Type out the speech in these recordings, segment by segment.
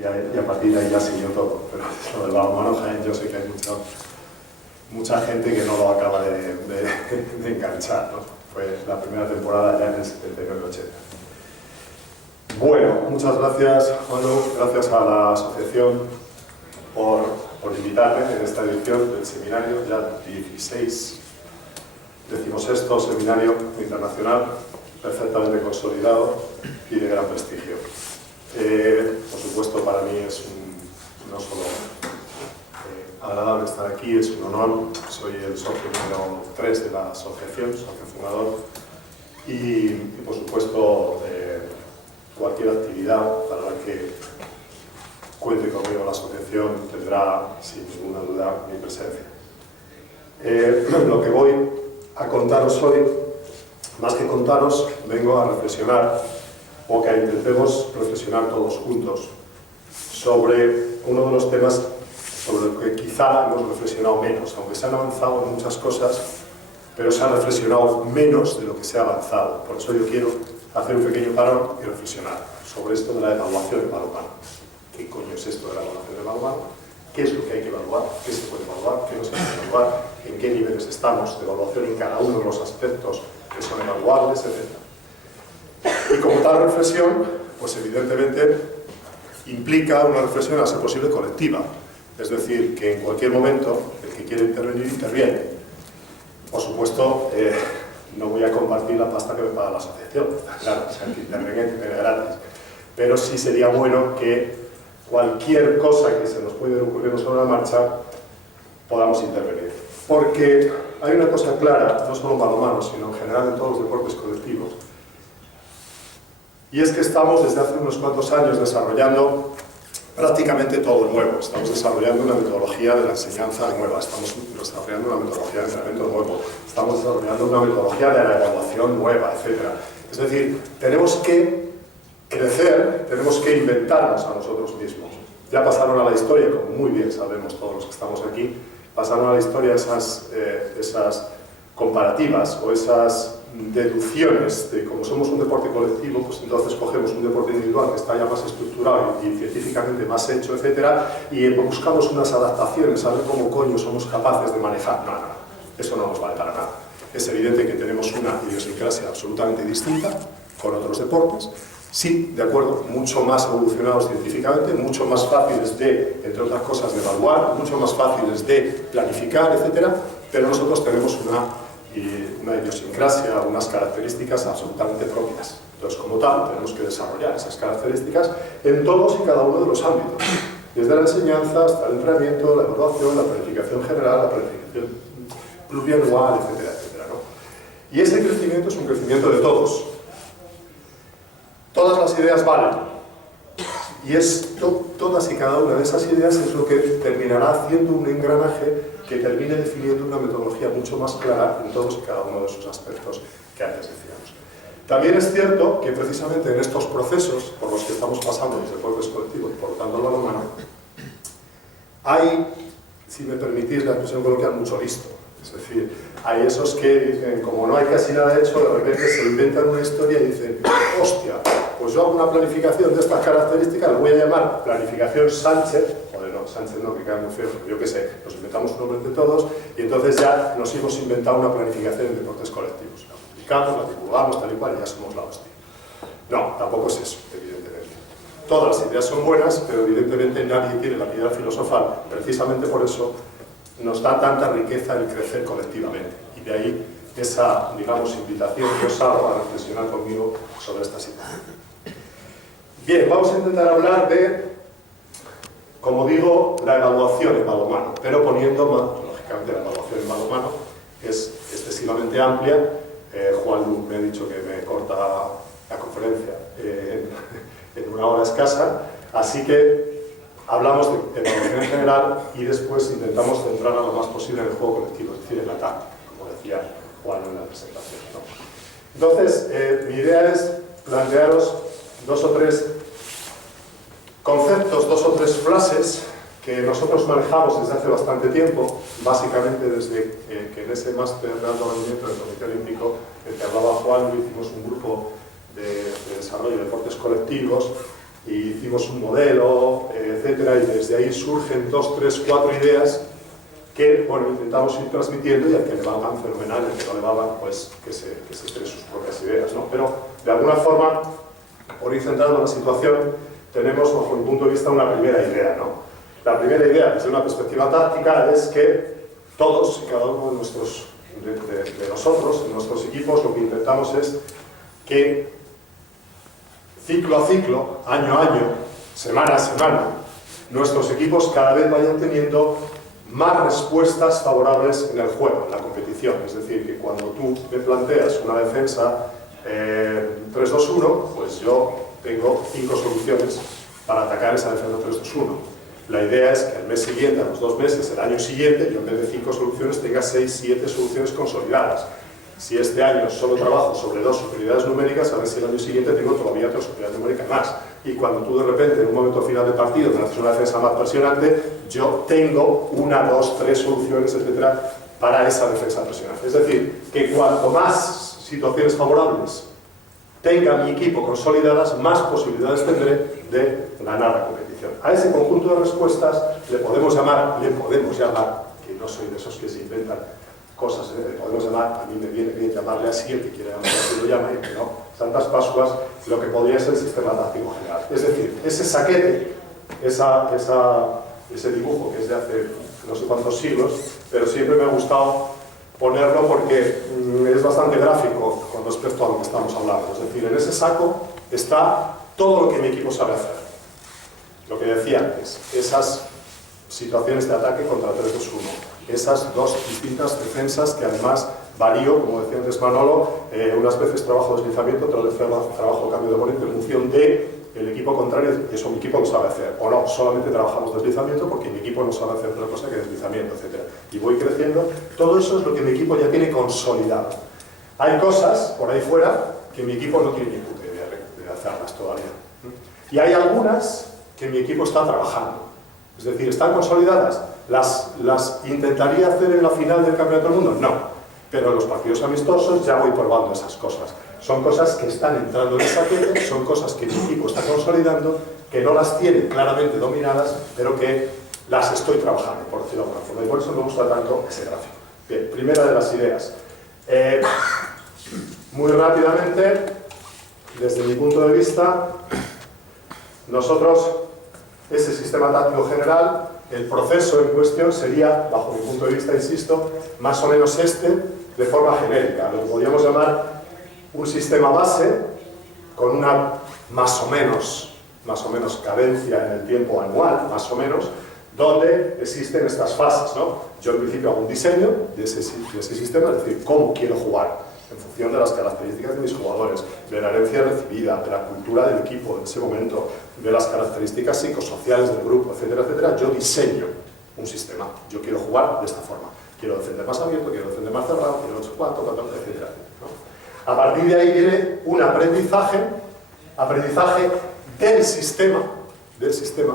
y a partir de ahí ya siguió todo. Pero lo del balonmano, Jaén, yo sé que hay mucha gente que no lo acaba de enganchar, ¿no? Fue la primera temporada ya en el 79-80. Bueno, muchas gracias, Manu, gracias a la asociación por invitarme en esta edición del seminario, ya 16º seminario internacional, perfectamente consolidado y de gran prestigio. Por supuesto, para mí es no solo agradable estar aquí, es un honor. Soy el socio número 3 de la asociación, socio fundador, y por supuesto, cualquier actividad para la que cuente conmigo la asociación tendrá, sin ninguna duda, mi presencia. Lo que voy a contaros hoy, más que contaros, vengo a reflexionar, o que intentemos reflexionar todos juntos, sobre uno de los temas sobre los que quizá hemos reflexionado menos, aunque se han avanzado en muchas cosas, pero se ha reflexionado menos de lo que se ha avanzado. Por eso yo quiero hacer un pequeño parón y reflexionar sobre esto de la evaluación del balonmano. ¿Qué coño es esto de la evaluación del balonmano? ¿Qué es lo que hay que evaluar? ¿Qué se puede evaluar? ¿Qué no se puede evaluar? ¿En qué niveles estamos de evaluación en cada uno de los aspectos que son evaluables, etcétera? Y como tal reflexión, pues evidentemente implica una reflexión a ser posible colectiva. Es decir, que en cualquier momento el que quiere intervenir, interviene. Por supuesto, no voy a compartir la pasta que me paga la asociación, claro, o sea, que intervenga gratis. Pero sí sería bueno que cualquier cosa que se nos pueda ocurrir sobre la marcha podamos intervenir. Porque hay una cosa clara, no solo en balonmano, sino en general en todos los deportes colectivos, y es que estamos desde hace unos cuantos años desarrollando prácticamente todo nuevo. Estamos desarrollando una metodología de la enseñanza nueva, estamos desarrollando una metodología de entrenamiento nuevo, estamos desarrollando una metodología de la evaluación nueva, etc. Es decir, tenemos que crecer, tenemos que inventarnos a nosotros mismos. Ya pasaron a la historia, como muy bien sabemos todos los que estamos aquí, pasaron a la historia esas comparativas o esas deducciones de como somos un deporte colectivo, pues entonces cogemos un deporte individual que está ya más estructurado y científicamente más hecho, etcétera, y buscamos unas adaptaciones a ver cómo coño somos capaces de manejar. No, eso no nos vale para nada. Es evidente que tenemos una idiosincrasia absolutamente distinta con otros deportes, sí, de acuerdo, mucho más evolucionados científicamente, mucho más fáciles de, entre otras cosas, de evaluar, mucho más fáciles de planificar, etcétera, pero nosotros tenemos una idiosincrasia, unas características absolutamente propias. Entonces, como tal, tenemos que desarrollar esas características en todos y cada uno de los ámbitos, desde la enseñanza hasta el entrenamiento, la evaluación, la planificación general, la planificación plurianual, etcétera, etcétera, ¿no? Y ese crecimiento es un crecimiento de todos. Todas las ideas valen. Y todas y cada una de esas ideas es lo que terminará haciendo un engranaje que termine definiendo una metodología mucho más clara en todos y cada uno de sus aspectos que antes decíamos. También es cierto que precisamente en estos procesos por los que estamos pasando los deportes colectivos y por lo tanto el balonmano, hay, si me permitís la expresión coloquial, mucho listo. Es decir, hay esos que dicen, como no hay casi nada hecho, de repente se inventan una historia y dicen, hostia, pues yo hago una planificación de estas características, lo voy a llamar planificación Sánchez, joder, no, Sánchez no, que queda muy feo, pero yo qué sé, nos inventamos un nombre entre todos y entonces ya nos hemos inventado una planificación en deportes colectivos. La publicamos, la divulgamos, tal y cual, y ya somos la hostia. No, tampoco es eso, evidentemente. Todas las ideas son buenas, pero evidentemente nadie tiene la piedra filosofal. Precisamente por eso nos da tanta riqueza el crecer colectivamente. Y de ahí esa, digamos, invitación que os hago a reflexionar conmigo sobre esta situación. Bien, vamos a intentar hablar de, como digo, la evaluación en balonmano, pero poniendo, lógicamente, la evaluación en balonmano es excesivamente amplia. Juan me ha dicho que me corta la conferencia en una hora escasa, así que hablamos de evaluación en general y después intentamos centrar a lo más posible en el juego colectivo, es decir, en la táctica, como decía Juan en la presentación, ¿no? Entonces, mi idea es plantearos dos o tres conceptos, dos o tres frases que nosotros manejamos desde hace bastante tiempo, básicamente desde que en ese máster de alto rendimiento del Comité Olímpico, el que hablaba Juan, hicimos un grupo de desarrollo de deportes colectivos y hicimos un modelo, etcétera, y desde ahí surgen 2, 3, 4 ideas que, bueno, intentamos ir transmitiendo, y al que le valgan fenomenal, al que no le valgan, pues que se cree sus propias ideas, ¿no? Pero, de alguna forma, por ir centrando la situación, tenemos, bajo mi punto de vista, una primera idea, ¿no? La primera idea, desde una perspectiva táctica, es que todos y cada uno de nosotros, en nuestros equipos, lo que intentamos es que ciclo a ciclo, año a año, semana a semana, nuestros equipos cada vez vayan teniendo más respuestas favorables en el juego, en la competición. Es decir, que cuando tú me planteas una defensa 3-2-1, pues yo tengo 5 soluciones para atacar esa defensa 3-2-1. La idea es que al mes siguiente, a los 2 meses, el año siguiente, yo en vez de 5 soluciones tenga 6, 7 soluciones consolidadas. Si este año solo trabajo sobre 2 superioridades numéricas, a ver si el año siguiente tengo todavía 3 superioridades numéricas más. Y cuando tú de repente, en un momento final de partido, me haces una defensa más presionante, yo tengo 1, 2, 3 soluciones, etcétera, para esa defensa presionante. Es decir, que cuanto más situaciones favorables tenga mi equipo consolidadas, más posibilidades tendré de ganar la competición. A ese conjunto de respuestas le podemos llamar, que no soy de esos que se inventan cosas, le podemos llamar, a mí me viene bien llamarle así, el que quiera llamarle así lo llama, y no, Santas Pascuas, lo que podría ser el sistema táctico general. Es decir, ese saquete, ese dibujo que es de hace no sé cuántos siglos, pero siempre me ha gustado ponerlo porque es bastante gráfico con respecto a lo que estamos hablando. Es decir, en ese saco está todo lo que mi equipo sabe hacer. Lo que decía antes, esas situaciones de ataque contra 3-2-1, esas 2 distintas defensas que además varío, como decía antes Manolo, unas veces trabajo deslizamiento, otras veces trabajo cambio de oponente en función de el equipo contrario, eso mi equipo lo sabe hacer, o no, solamente trabajamos deslizamiento porque mi equipo no sabe hacer otra cosa que deslizamiento, etc. Y voy creciendo, todo eso es lo que mi equipo ya tiene consolidado. Hay cosas por ahí fuera que mi equipo no tiene ni puta idea de hacerlas todavía. Y hay algunas que mi equipo está trabajando. Es decir, ¿están consolidadas? ¿Las intentaría hacer en la final del Campeonato del Mundo? No. Pero en los partidos amistosos ya voy probando esas cosas. Son cosas que están entrando en el saquete, son cosas que mi equipo está consolidando, que no las tiene claramente dominadas, pero que las estoy trabajando, por decirlo de alguna forma. Y por eso me gusta tanto ese gráfico. Bien, primera de las ideas. Muy rápidamente, desde mi punto de vista, nosotros, ese sistema táctico general, el proceso en cuestión sería, bajo mi punto de vista, insisto, más o menos de forma genérica, lo que podríamos llamar un sistema base con una más o menos cadencia en el tiempo anual, más o menos, donde existen estas fases, ¿no? Yo en principio hago un diseño de ese sistema, es decir, cómo quiero jugar, en función de las características de mis jugadores, de la herencia recibida, de la cultura del equipo en ese momento, de las características psicosociales del grupo, etcétera, etcétera. Yo diseño un sistema, yo quiero jugar de esta forma. Quiero defender más abierto, quiero defender más cerrado, quiero no sé cuánto, etcétera, ¿no? A partir de ahí viene un aprendizaje del sistema.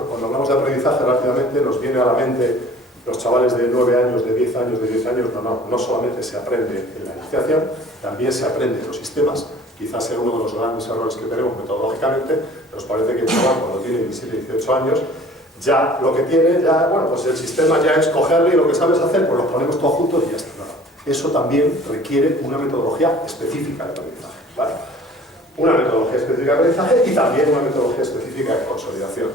Cuando hablamos de aprendizaje rápidamente nos viene a la mente los chavales de 9 años, de 10 años, no solamente se aprende en la iniciación, también se aprende en los sistemas. Quizás sea uno de los grandes errores que tenemos metodológicamente. Nos parece que el chaval cuando tiene 17, 18 años ya lo que tiene, pues el sistema ya es cogerle y lo que sabes hacer, pues lo ponemos todos juntos y ya está. No. Eso también requiere una metodología específica de aprendizaje, ¿vale? Una metodología específica de aprendizaje y también una metodología específica de consolidación.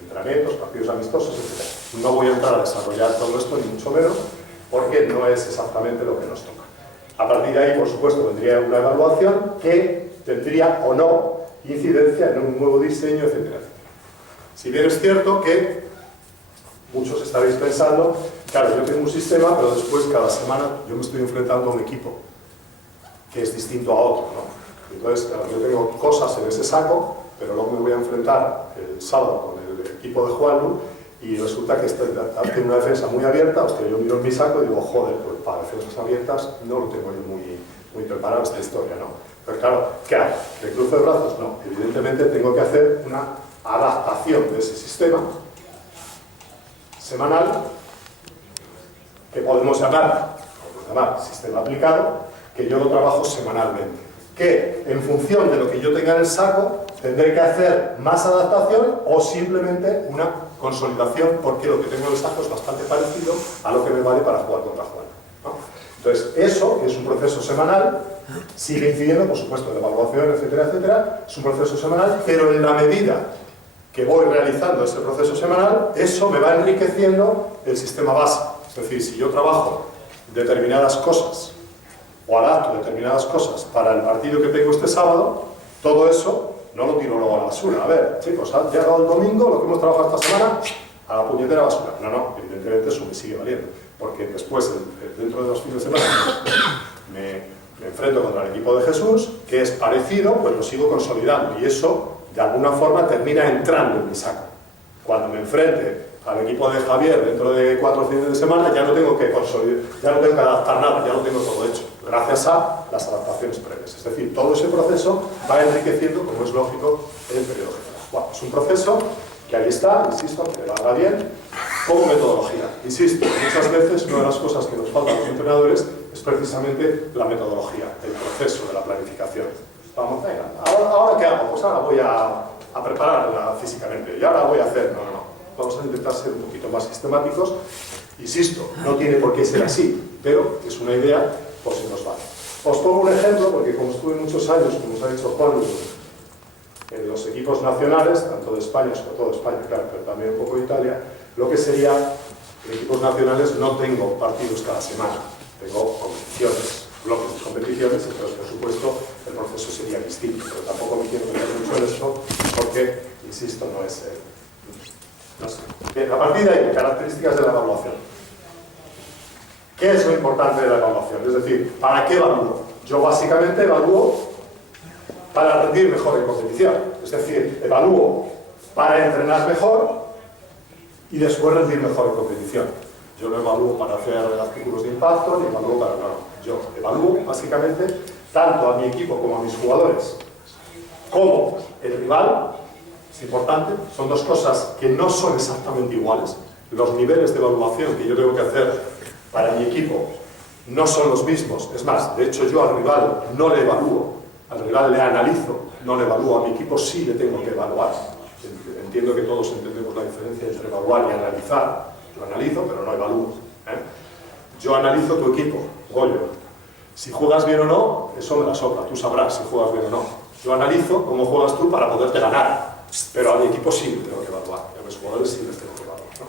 Entrenamientos, partidos amistosos, etc. No voy a entrar a desarrollar todo esto, ni mucho menos, porque no es exactamente lo que nos toca. A partir de ahí, por supuesto, vendría una evaluación que tendría o no incidencia en un nuevo diseño, etc. Si bien es cierto que muchos estaréis pensando, claro, yo tengo un sistema, pero después cada semana yo me estoy enfrentando a un equipo que es distinto a otro, ¿no? Entonces, claro, yo tengo cosas en ese saco, pero luego me voy a enfrentar el sábado con el equipo de Juanlu y resulta que tiene una defensa muy abierta. Hostia, yo miro en mi saco y digo, joder, pues para defensas abiertas no lo tengo yo muy preparado esta historia, ¿no? Pero claro, ¿qué hago? ¿Me cruzo de brazos? No, evidentemente tengo que hacer una adaptación de ese sistema semanal que podemos llamar sistema aplicado, que yo lo trabajo semanalmente, que en función de lo que yo tenga en el saco tendré que hacer más adaptación o simplemente una consolidación, porque lo que tengo en el saco es bastante parecido a lo que me vale para jugar contra Juan, ¿no? Entonces, eso, que es un proceso semanal, sigue incidiendo, por supuesto, en la evaluación, etcétera, etcétera. Es un proceso semanal, pero en la medida que voy realizando ese proceso semanal, eso me va enriqueciendo el sistema base. Es decir, si yo trabajo determinadas cosas o adapto determinadas cosas para el partido que tengo este sábado, todo eso no lo tiro luego a la basura. A ver, chicos, ha llegado el domingo, lo que hemos trabajado esta semana, a la puñetera basura. No, no, evidentemente eso me sigue valiendo, porque después, dentro de los fines de semana, me enfrento contra el equipo de Jesús, que es parecido, pues lo sigo consolidando, y eso, de alguna forma, termina entrando en mi saco. Cuando me enfrente al equipo de Javier dentro de 4 fines de semana, ya no tengo que consolidar, ya no tengo que adaptar nada, ya lo tengo todo hecho, gracias a las adaptaciones previas. Es decir, todo ese proceso va enriqueciendo, como es lógico, el periodo general. Bueno, es un proceso que ahí está, insisto, que valga bien, como metodología. Insisto, muchas veces una de las cosas que nos falta a los entrenadores es precisamente la metodología, el proceso de la planificación. Vamos, venga, ¿ahora qué hago? Pues ahora voy a prepararla físicamente y ahora voy a hacer... No, no, no. Vamos a intentar ser un poquito más sistemáticos. Insisto, no tiene por qué ser así, pero es una idea por si nos vale. Os pongo un ejemplo, porque como estuve muchos años, como os ha dicho Juan, en los equipos nacionales, tanto de España, sobre todo de España, claro, pero también un poco de Italia, lo que sería, en equipos nacionales no tengo partidos cada semana, tengo competiciones, bloques de competiciones, entonces, por supuesto, el proceso sería distinto, pero tampoco me quiero meter mucho en esto, porque, insisto, no es... no sé. Bien, a partir de ahí, características de la evaluación. ¿Qué es lo importante de la evaluación? Es decir, ¿para qué evalúo? Yo básicamente evalúo para rendir mejor en competición. Es decir, evalúo para entrenar mejor y después rendir mejor en competición. Yo no evalúo para hacer artículos de impacto, ni evalúo para nada. Yo evalúo básicamente tanto a mi equipo como a mis jugadores, como el rival. Es importante, son dos cosas que no son exactamente iguales. Los niveles de evaluación que yo tengo que hacer para mi equipo no son los mismos. Es más, de hecho yo al rival no le evalúo, al rival le analizo, no le evalúo. A mi equipo sí le tengo que evaluar. Entiendo que todos entendemos la diferencia entre evaluar y analizar. Yo analizo, pero no evalúo, ¿eh? Yo analizo tu equipo, Goyo. Si juegas bien o no, eso me la sopla, tú sabrás si juegas bien o no. Yo analizo cómo juegas tú para poderte ganar. Pero a mi equipo sí me tengo que evaluar, y a mis jugadores sí les tengo que evaluar, ¿no?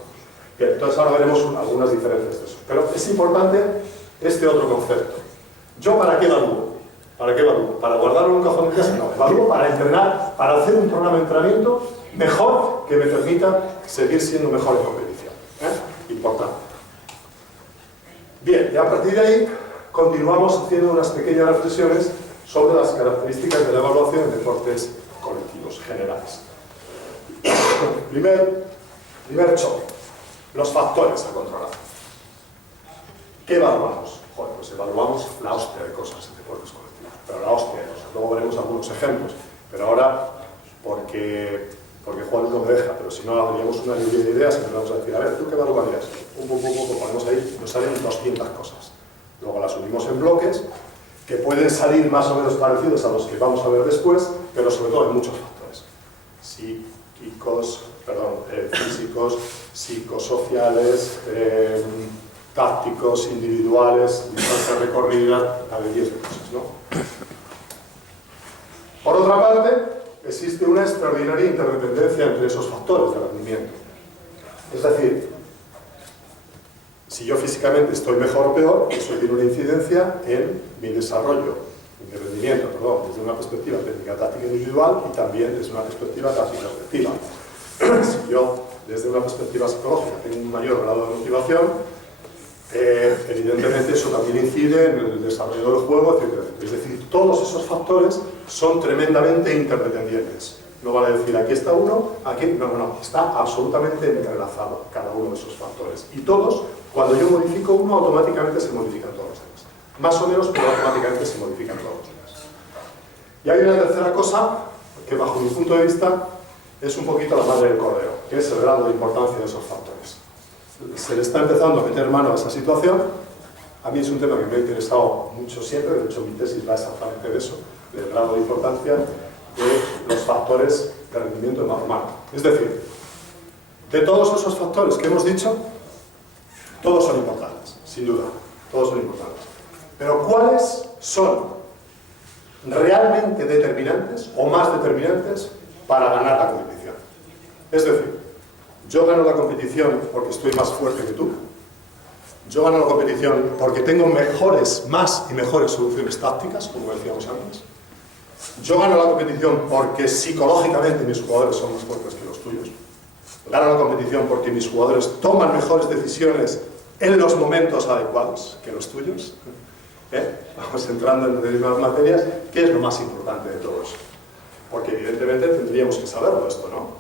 Bien, entonces ahora veremos algunas diferencias de eso. Pero es importante este otro concepto. ¿Yo para qué evalúo? ¿Para qué evalúo? ¿Para guardarlo en un cajón de casa? No, evalúo para entrenar, para hacer un programa de entrenamiento mejor que me permita seguir siendo mejor en competición, ¿eh? Importante. Bien, y a partir de ahí continuamos haciendo unas pequeñas reflexiones sobre las características de la evaluación en deportes colectivos generales. Primer choque, los factores a controlar. ¿Qué evaluamos? Joder, pues evaluamos la hostia de cosas en deportes colectivos, pero la hostia de cosas. Luego veremos algunos ejemplos, pero ahora, porque Juan no me deja, pero si no, haríamos una lluvia de ideas y nos vamos a decir, a ver, ¿tú qué evaluarías? Ponemos ahí, nos salen 200 cosas. Luego las unimos en bloques, que pueden salir más o menos parecidos a los que vamos a ver después, pero sobre todo hay muchos factores. Físicos, psicosociales, tácticos, individuales, distancia recorrida, hay 10 cosas, ¿no? Por otra parte, existe una extraordinaria interdependencia entre esos factores de rendimiento. Es decir, si yo físicamente estoy mejor o peor, eso tiene una incidencia en mi desarrollo, en mi rendimiento, desde una perspectiva técnica táctica individual y también desde una perspectiva táctica objetiva. Si yo, desde una perspectiva psicológica, tengo un mayor grado de motivación, evidentemente eso también incide en el desarrollo del juego, etc. Es decir, todos esos factores son tremendamente interdependientes. No vale decir, aquí está uno, aquí... No, está absolutamente entrelazado cada uno de esos factores. Y todos, cuando yo modifico uno, automáticamente se modifican todos los demás. Más o menos, pero automáticamente se modifican todos los demás. Y hay una tercera cosa, que bajo mi punto de vista, es un poquito la madre del cordero, que es el grado de importancia de esos factores. Se le está empezando a meter mano a esa situación. A mí es un tema que me ha interesado mucho siempre, de hecho mi tesis va exactamente de eso, del grado de importancia de los factores de rendimiento en balonmano. Es decir, de todos esos factores que hemos dicho, todos son importantes, sin duda, todos son importantes. Pero ¿cuáles son realmente determinantes o más determinantes para ganar la competición? Es decir, yo gano la competición porque estoy más fuerte que tú. Yo gano la competición porque tengo más y mejores soluciones tácticas, como decíamos antes. Yo gano la competición porque psicológicamente mis jugadores son más fuertes que los tuyos. Gano la competición porque mis jugadores toman mejores decisiones en los momentos adecuados que los tuyos. Vamos entrando en determinadas materias. ¿Qué es lo más importante de todo eso? Porque evidentemente tendríamos que saberlo esto, ¿no?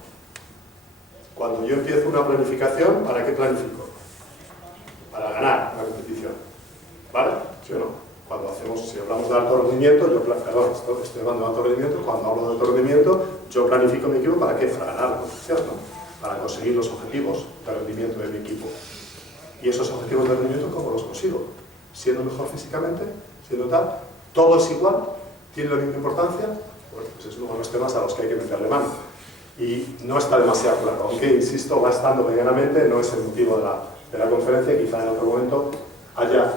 Cuando yo empiezo una planificación, ¿para qué planifico? Para ganar la competición, ¿vale? ¿Sí o no? Si hablamos de alto rendimiento, estoy hablando de alto rendimiento, cuando hablo de alto rendimiento, yo planifico mi equipo ¿para qué? Para ganar la competición, ¿no? Para conseguir los objetivos de rendimiento de mi equipo. Y esos objetivos de rendimiento, ¿cómo los consigo? Siendo mejor físicamente, siendo tal, todo es igual, tiene la misma importancia, bueno, pues es uno de los temas a los que hay que meterle mano. Y no está demasiado claro, aunque, insisto, va estando medianamente, no es el motivo de la conferencia, quizá en otro momento haya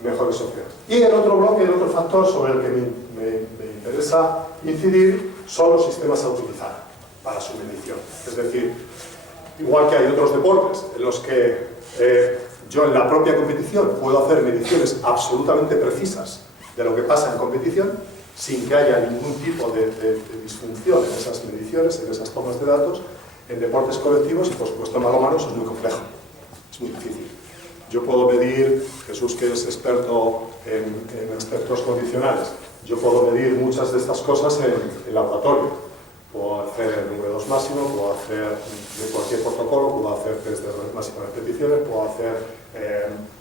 mejores opciones. Y el otro bloque, el otro factor sobre el que me interesa incidir son los sistemas a utilizar para su medición. Es decir, igual que hay otros deportes en los que yo en la propia competición puedo hacer mediciones absolutamente precisas de lo que pasa en competición, sin que haya ningún tipo de disfunción en esas mediciones, en esas tomas de datos, en deportes colectivos y por supuesto en balonmano eso es muy complejo, es muy difícil. Yo puedo medir, Jesús que es experto en aspectos condicionales, yo puedo medir muchas de estas cosas en laboratorio. Puedo hacer el número 2 máximo, puedo hacer de cualquier protocolo, puedo hacer test de máximas repeticiones, puedo hacer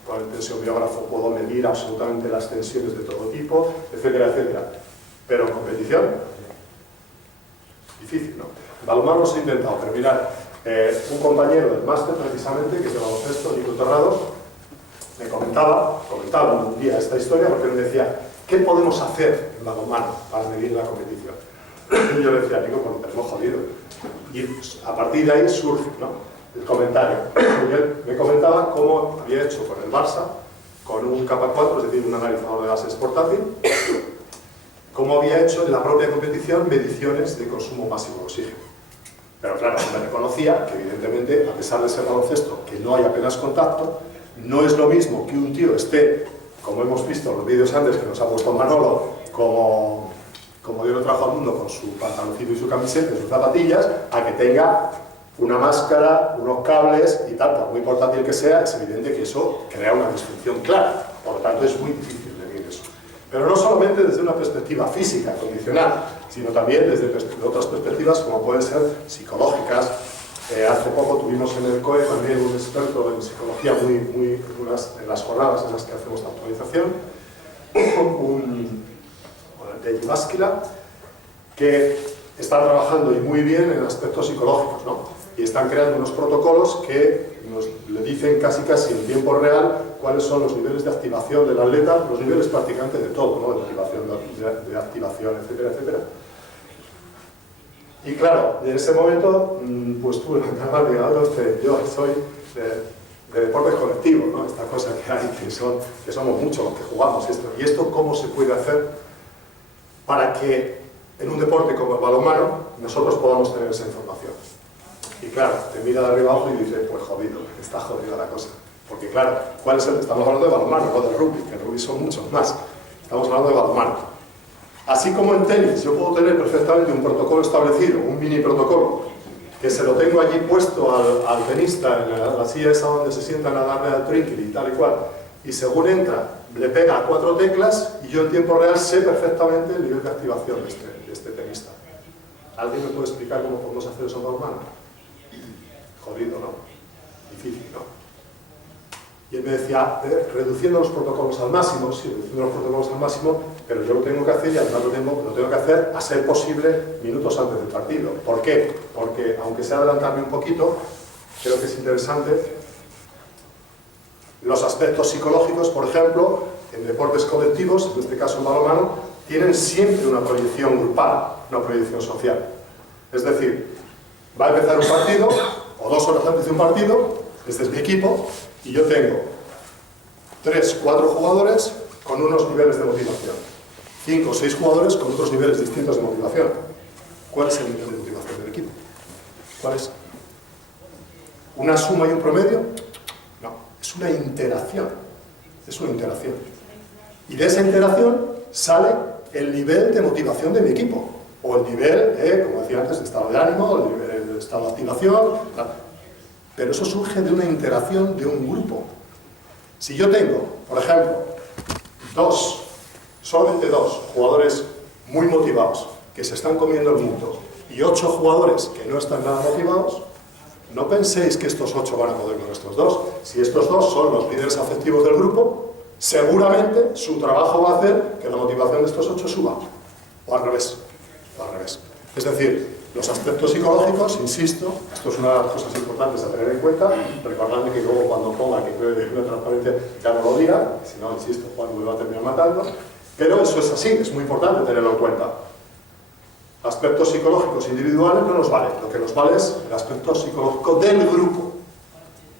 con el tensiomiógrafo, puedo medir absolutamente las tensiones de todo tipo, etcétera, etcétera. Pero en competición, difícil, ¿no? En balonmano se ha intentado, pero mirad, un compañero del máster precisamente, que es de baloncesto, Nico Torrado, me comentaba un día esta historia porque me decía, ¿qué podemos hacer en balonmano para medir la competición? Y yo le decía, Nico, pues lo tenemos jodido. Y a partir de ahí surge, ¿no?, el comentario. Y él me comentaba cómo había hecho con el Barça, con un K4, es decir, un analizador de gases portátil, cómo había hecho en la propia competición mediciones de consumo máximo de oxígeno. Pero claro, me reconocía que evidentemente, a pesar de ser baloncesto, que no hay apenas contacto, no es lo mismo que un tío esté, como hemos visto en los vídeos antes que nos ha puesto Manolo, como Dios lo trajo al mundo con su pantaloncito y su camiseta y sus zapatillas, a que tenga una máscara, unos cables y tal. Por muy portátil que sea, es evidente que eso crea una disfunción clara. Por lo tanto, es muy difícil de medir eso. Pero no solamente desde una perspectiva física, condicional, sino también desde otras perspectivas como pueden ser psicológicas. Hace poco tuvimos en el COE también un experto en psicología en las jornadas en las que hacemos la actualización, de Jyväskylä, que está trabajando y muy bien en aspectos psicológicos, ¿no? Y están creando unos protocolos que le dicen casi en tiempo real cuáles son los niveles de activación del atleta, los niveles prácticamente de todo, ¿no?, de activación, etcétera, etcétera. Y claro, en ese momento, pues tú levantabas y dices, yo soy de deportes colectivos, ¿no?, esta cosa que hay, que somos muchos los que jugamos esto. ¿Y esto cómo se puede hacer para que en un deporte como el balonmano nosotros podamos tener esa información? Y claro, te mira de arriba abajo y dice, pues jodido, está jodida la cosa. Porque claro, estamos hablando de balonmano, no de rugby, que en rugby son muchos más. Estamos hablando de balonmano. Así como en tenis, yo puedo tener perfectamente un protocolo establecido, un mini protocolo, que se lo tengo allí puesto al tenista en la silla esa donde se sientan a darle al trinket y tal y cual, y según entra, le pega a 4 teclas y yo en tiempo real sé perfectamente el nivel de activación de este tenista. ¿Alguien me puede explicar cómo podemos hacer eso en balonmano? Jodido, ¿no? Difícil, ¿no? Y él me decía, reduciendo los protocolos al máximo, sí, reduciendo los protocolos al máximo, pero yo lo tengo que hacer y además lo tengo que hacer a ser posible minutos antes del partido. ¿Por qué? Porque, aunque sea adelantarme un poquito, creo que es interesante. Los aspectos psicológicos, por ejemplo, en deportes colectivos, en este caso en balonmano, tienen siempre una proyección grupal, una proyección social. Es decir, va a empezar un partido, o 2 horas antes de un partido, este es mi equipo, y yo tengo 3, 4 jugadores con unos niveles de motivación, 5 o 6 jugadores con otros niveles distintos de motivación. ¿Cuál es el nivel de motivación del equipo? ¿Cuál es? ¿Una suma y un promedio? No, es una interacción. Es una interacción. Y de esa interacción sale el nivel de motivación de mi equipo. O el nivel de, como decía antes, de estado de ánimo, el nivel de estado de activación. Pero eso surge de una interacción de un grupo. Si yo tengo, por ejemplo, solamente dos jugadores muy motivados, que se están comiendo el mundo, y 8 jugadores que no están nada motivados, no penséis que estos 8 van a poder con estos 2. Si estos 2 son los líderes afectivos del grupo, seguramente su trabajo va a hacer que la motivación de estos 8 suba. O al revés. O al revés. Es decir, los aspectos psicológicos, insisto, esto es una de las cosas importantes a tener en cuenta. Recordadme que luego cuando ponga que puede una transparencia ya no lo diga, si no, insisto, Juan me va a terminar matando. Pero eso es así, es muy importante tenerlo en cuenta. Aspectos psicológicos individuales no nos vale, lo que nos vale es el aspecto psicológico del grupo.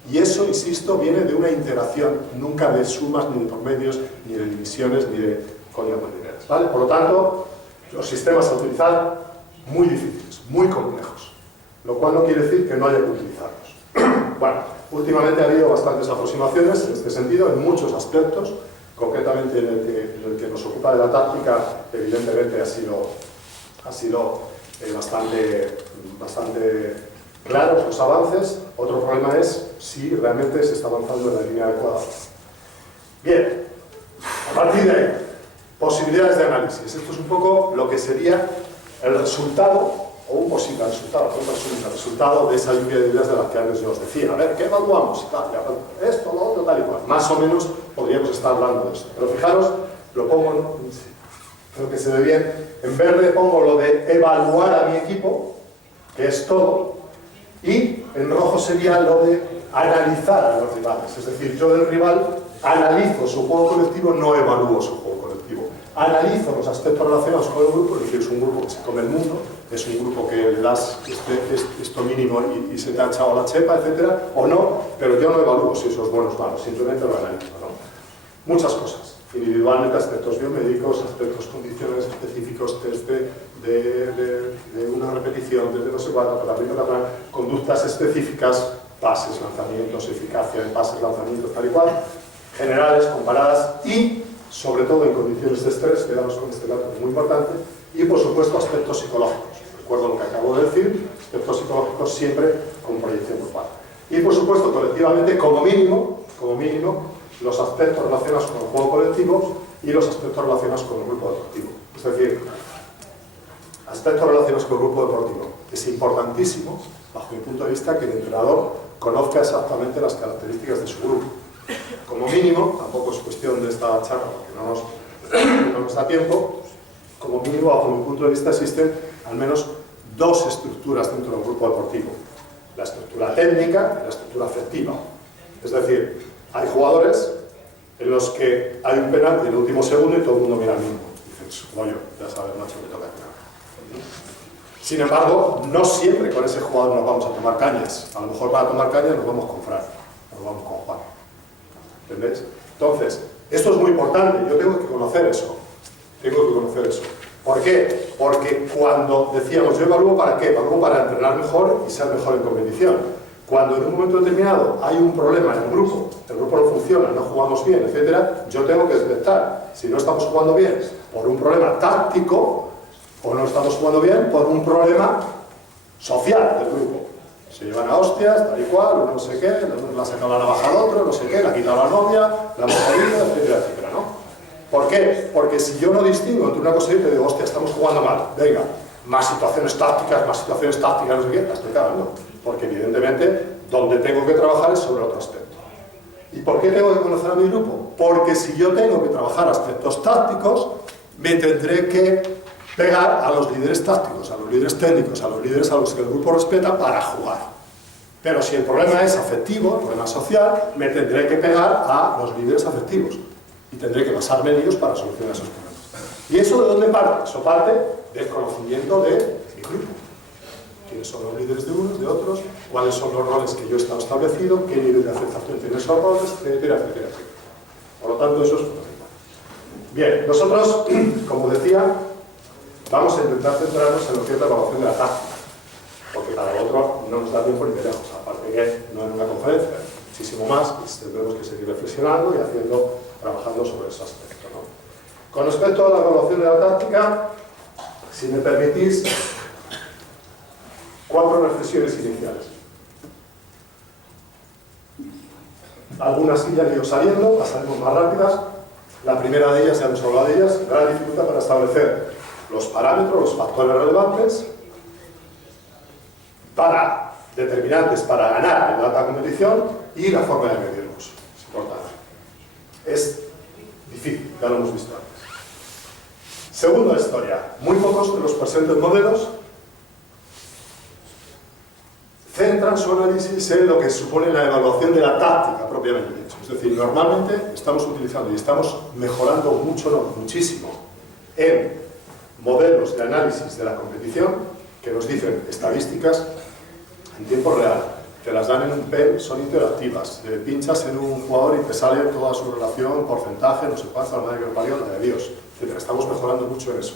Y eso, insisto, viene de una interacción, nunca de sumas, ni de promedios, ni de divisiones, ni de códigos lineales, ¿vale? Por lo tanto, los sistemas a utilizar muy difíciles, muy complejos, lo cual no quiere decir que no haya que utilizarlos. Bueno, últimamente ha habido bastantes aproximaciones en este sentido, en muchos aspectos, concretamente en el que nos ocupa de la táctica, evidentemente ha sido bastante claros los avances. Otro problema es si realmente se está avanzando en la línea adecuada. Bien, a partir de ahí, posibilidades de análisis. Esto es un poco lo que sería el resultado, o un posible resultado de esa lluvia de ideas de las que antes yo os decía. A ver, ¿qué evaluamos? Esto, lo otro, tal y cual. Más o menos podríamos estar hablando de esto. Pero fijaros, lo pongo, creo que se ve bien, en verde pongo lo de evaluar a mi equipo, que es todo, y en rojo sería lo de analizar a los rivales. Es decir, yo del rival analizo su juego colectivo, no evalúo su juego colectivo. Analizo los aspectos relacionados con el grupo, es decir, es un grupo que se come el mundo, es un grupo que le das esto mínimo y se te ha echado la chepa, etcétera, o no, pero yo no evalúo si eso es bueno o malo, simplemente lo analizo, ¿no? Muchas cosas. Individualmente, aspectos biomédicos, aspectos condiciones específicos, test de una repetición, desde no sé cuánto, conductas específicas, pases, lanzamientos, eficacia en pases, lanzamientos, tal y cual, generales, comparadas y, sobre todo, en condiciones de estrés, quedamos con este dato muy importante, y, por supuesto, aspectos psicológicos. Recuerdo lo que acabo de decir, aspectos psicológicos siempre con proyección grupal. Y, por supuesto, colectivamente, como mínimo, los aspectos relacionados con el juego colectivo y los aspectos relacionados con el grupo deportivo. Es decir, aspectos relacionados con el grupo deportivo. Es importantísimo, bajo mi punto de vista, que el entrenador conozca exactamente las características de su grupo. Como mínimo, tampoco es cuestión de esta charla, porque no nos da tiempo, como mínimo, bajo mi punto de vista, existen al menos 2 estructuras dentro del grupo deportivo. La estructura técnica y la estructura afectiva. Es decir, hay jugadores en los que hay un penalti en el último segundo y todo el mundo mira al mismo. Dices, coño, ya sabes, macho, que toca penalti. Sin embargo, no siempre con ese jugador nos vamos a tomar cañas. A lo mejor para tomar cañas nos vamos con Fran, nos vamos con Juan. ¿Entendéis? Entonces, esto es muy importante. Yo tengo que conocer eso. ¿Por qué? Porque cuando decíamos, yo evalúo ¿para qué? Evalúo para entrenar mejor y ser mejor en competición. Cuando en un momento determinado hay un problema en el grupo no funciona, no jugamos bien, etc., yo tengo que detectar si no estamos jugando bien por un problema táctico o no estamos jugando bien por un problema social del grupo. Se llevan a hostias, tal y cual, uno no sé qué, le ha sacado la navaja al otro, no sé qué, le ha quitado la novia, la hemos jodido, etcétera, etcétera, ¿no? ¿Por qué? Porque si yo no distingo entre una cosa y otra, digo, hostia, estamos jugando mal, venga, más situaciones tácticas, no sé qué, la estoy cagando. Porque evidentemente donde tengo que trabajar es sobre otro aspecto. ¿Y por qué tengo que conocer a mi grupo? Porque si yo tengo que trabajar aspectos tácticos, me tendré que pegar a los líderes tácticos, a los líderes técnicos, a los líderes a los que el grupo respeta para jugar. Pero si el problema es afectivo, el problema social, me tendré que pegar a los líderes afectivos y tendré que basarme en ellos para solucionar esos problemas. ¿Y eso de dónde parte? Eso parte del conocimiento de mi grupo. quiénes son los líderes de unos, de otros, cuáles son los roles que yo he estado establecido, qué nivel de aceptación tienen esos roles, etcétera, etcétera, etcétera. Por lo tanto, eso es fundamental. Bien, nosotros, como decía, vamos a intentar centrarnos en lo que es la evaluación de la táctica, porque para lo otro no nos da tiempo ni de lejos, aparte que no en una conferencia, muchísimo más, pues tendremos que seguir reflexionando y trabajando sobre ese aspecto, ¿no? Con respecto a la evaluación de la táctica, si me permitís, 4 reflexiones iniciales. Algunas sí ya han ido saliendo, pasaremos más rápidas. La primera de ellas, ya hemos hablado de ellas, la dificultad para establecer los parámetros, los factores relevantes, determinantes para ganar en la alta competición y la forma de medirlos. Es importante. Es difícil, ya lo hemos visto antes. Segunda historia, muy pocos de los presentes modelos centran su análisis en lo que supone la evaluación de la táctica propiamente dicho. Es decir, normalmente estamos utilizando y estamos mejorando mucho, no, muchísimo, en modelos de análisis de la competición que nos dicen estadísticas en tiempo real, te las dan en un pen, son interactivas, pinchas en un jugador y te sale toda su relación, porcentaje, no sé cuánto, la madre que lo parió, la de Dios, etc. Estamos mejorando mucho en eso.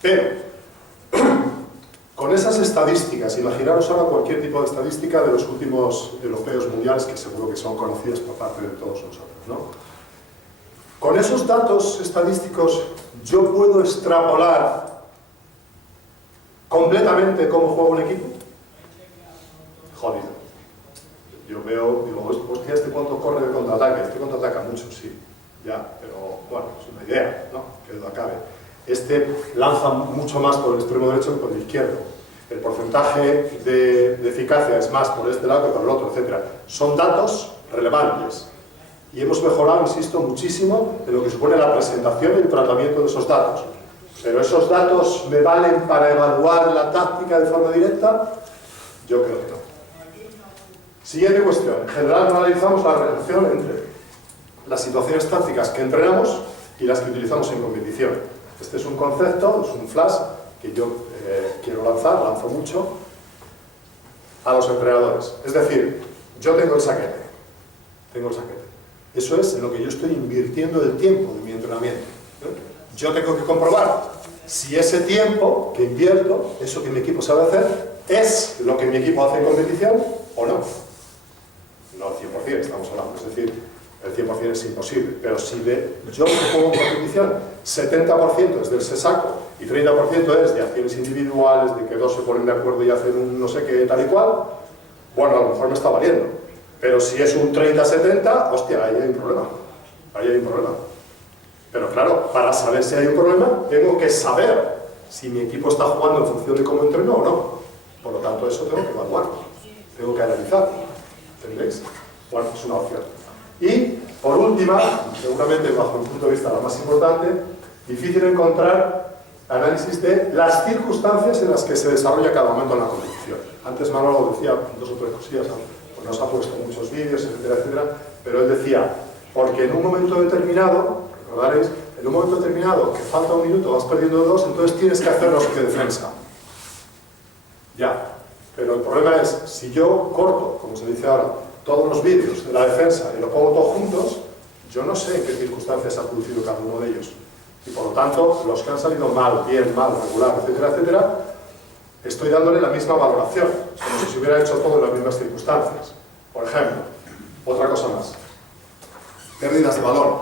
Pero, con esas estadísticas, imaginaros ahora cualquier tipo de estadística de los últimos europeos mundiales, que seguro que son conocidas por parte de todos nosotros, ¿no? Con esos datos estadísticos, yo puedo extrapolar completamente cómo juega un equipo. Jodido. Yo veo, digo, hostia, ¿este cuánto corre de contraataque? Este contraataca mucho, sí, ya, pero bueno, es una idea, ¿no? Que duda cabe. Este lanza mucho más por el extremo derecho que por el izquierdo. El porcentaje de eficacia es más por este lado que por el otro, etc. Son datos relevantes. Y hemos mejorado, insisto, muchísimo en lo que supone la presentación y el tratamiento de esos datos. Pero ¿esos datos me valen para evaluar la táctica de forma directa? Yo creo que no. Siguiente cuestión. En general no analizamos la relación entre las situaciones tácticas que entrenamos y las que utilizamos en competición. Este es un concepto, es un flash que yo quiero lanzo mucho a los entrenadores. Es decir, yo tengo el saquete. Eso es en lo que yo estoy invirtiendo el tiempo de mi entrenamiento. Yo tengo que comprobar si ese tiempo que invierto, eso que mi equipo sabe hacer, es lo que mi equipo hace en competición o no. No al 100% estamos hablando, es decir, el 100% es imposible, pero si yo que juego en competición, 70% es del sesaco y 30% es de acciones individuales, de que dos se ponen de acuerdo y hacen un no sé qué tal y cual, bueno, a lo mejor me está valiendo. Pero si es un 30-70, hostia, ahí hay un problema. Pero claro, para saber si hay un problema, tengo que saber si mi equipo está jugando en función de cómo entreno o no. Por lo tanto, eso tengo que evaluar, tengo que analizar. ¿Entendéis? Bueno, es una opción. Y, por última, seguramente bajo el punto de vista la más importante, difícil encontrar análisis de las circunstancias en las que se desarrolla cada momento en la competición. Antes Manolo decía 2 o 3 cosillas, pues nos ha puesto muchos vídeos, etcétera, etcétera, pero él decía, porque en un momento determinado, recordaréis, en un momento determinado que falta un minuto, vas perdiendo 2, entonces tienes que hacer no sé qué defensa. Ya. Pero el problema es, si yo corto, como se dice ahora, todos los vídeos de la defensa y lo pongo todos juntos, yo no sé en qué circunstancias ha producido cada uno de ellos. Y por lo tanto, los que han salido mal, bien, mal, regular, etcétera, etcétera, estoy dándole la misma valoración, como si se hubiera hecho todo en las mismas circunstancias. Por ejemplo, otra cosa más. Pérdidas de balón.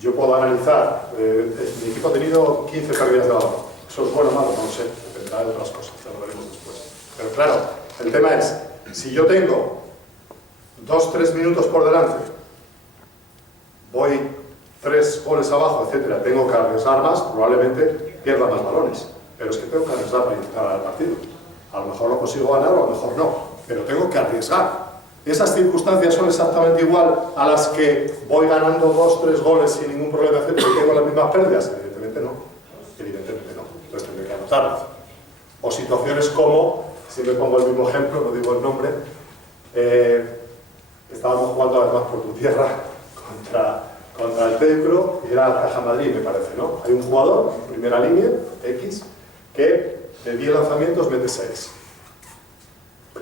Yo puedo analizar, mi equipo ha tenido 15 pérdidas de balón. Eso es bueno o malo, no lo sé, dependerá de otras cosas, ya lo veremos después. Pero claro, el tema es, si yo tengo 2-3 minutos por delante, voy 3 goles abajo, etcétera, tengo que arriesgar más, probablemente pierda más balones. Pero es que tengo que arriesgar para intentar ganar el partido. A lo mejor lo consigo ganar o a lo mejor no, pero tengo que arriesgar. ¿Esas circunstancias son exactamente igual a las que voy ganando 2-3 goles sin ningún problema, etcétera, y tengo las mismas pérdidas? Evidentemente no. Entonces tendré que anotarlo. O situaciones como, siempre pongo el mismo ejemplo, no digo el nombre, estábamos jugando además por tu tierra contra el Teucro y era Caja Madrid, me parece, ¿no? Hay un jugador, primera línea, X, que de 10 lanzamientos mete 6.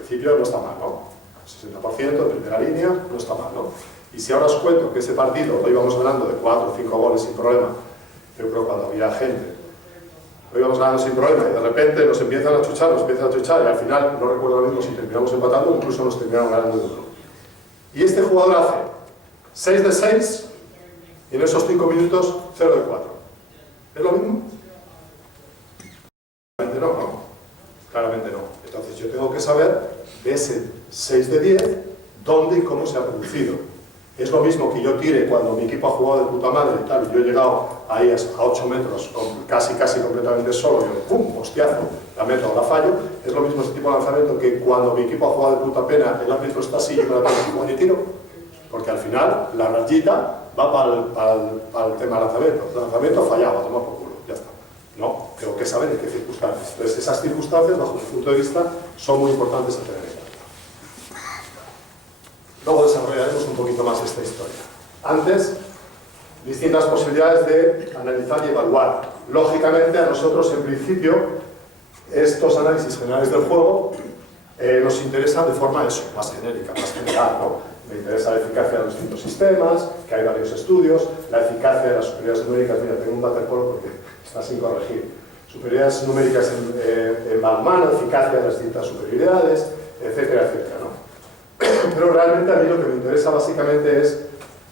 principio no está mal, ¿no? 60% de primera línea, no está mal, ¿no? Y si ahora os cuento que ese partido lo íbamos ganando de 4 o 5 goles sin problema, yo creo que cuando había gente, lo íbamos ganando sin problema y de repente nos empiezan a chuchar y al final, no recuerdo lo mismo si terminamos empatando o incluso nos terminaron ganando de 1. Y este jugador hace 6 de 6 y en esos 5 minutos 0 de 4. ¿Es lo mismo? Claramente no, ¿no? Claramente no. Entonces yo tengo que saber de ese 6 de 10 dónde y cómo se ha producido. Es lo mismo que yo tire cuando mi equipo ha jugado de puta madre y tal, y yo he llegado ahí a 8 metros casi completamente solo y yo, ¡pum!, hostiazo, la meto o la fallo. Es lo mismo ese tipo de lanzamiento que cuando mi equipo ha jugado de puta pena, el árbitro está así y yo me la pongo y tiro. Porque al final la rayita va para el tema del lanzamiento. El lanzamiento fallaba, toma por culo, ya está. No, tengo que saber en qué circunstancias. Entonces esas circunstancias, bajo mi punto de vista, son muy importantes a tener en cuenta. Luego desarrollaremos un poquito más esta historia. Antes, distintas posibilidades de analizar y evaluar. Lógicamente, a nosotros, en principio, estos análisis generales del juego nos interesan de forma más genérica, más general, ¿no? Me interesa la eficacia de los distintos sistemas, que hay varios estudios, la eficacia de las superioridades numéricas. Mira, tengo un waterpolo porque está sin corregir. Superioridades numéricas en balonmano, eficacia de las distintas superioridades, etcétera, etcétera, ¿no? Pero realmente a mí lo que me interesa básicamente es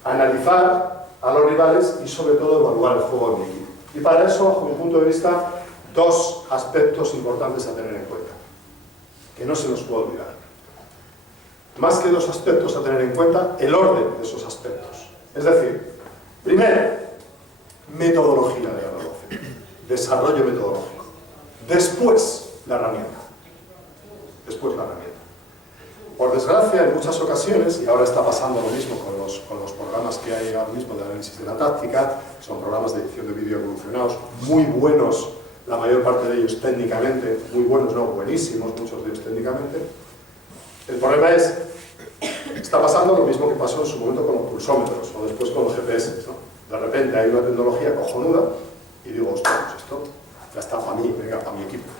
analizar a los rivales y sobre todo evaluar el juego de mi equipo. Y para eso, bajo mi punto de vista, 2 aspectos importantes a tener en cuenta, que no se nos puede olvidar. Más que 2 aspectos a tener en cuenta, el orden de esos aspectos. Es decir, primero, metodología de evaluación, desarrollo metodológico. Después, la herramienta. Por desgracia, en muchas ocasiones, y ahora está pasando lo mismo con los programas que hay ahora mismo de análisis de la táctica, son programas de edición de vídeo evolucionados, muy buenos, la mayor parte de ellos técnicamente, muy buenos, no, buenísimos, muchos de ellos técnicamente. El problema es, está pasando lo mismo que pasó en su momento con los pulsómetros, o después con los GPS, ¿no? De repente hay una tecnología cojonuda, y digo, ostras, pues esto ya está para mí, venga, para mi equipo.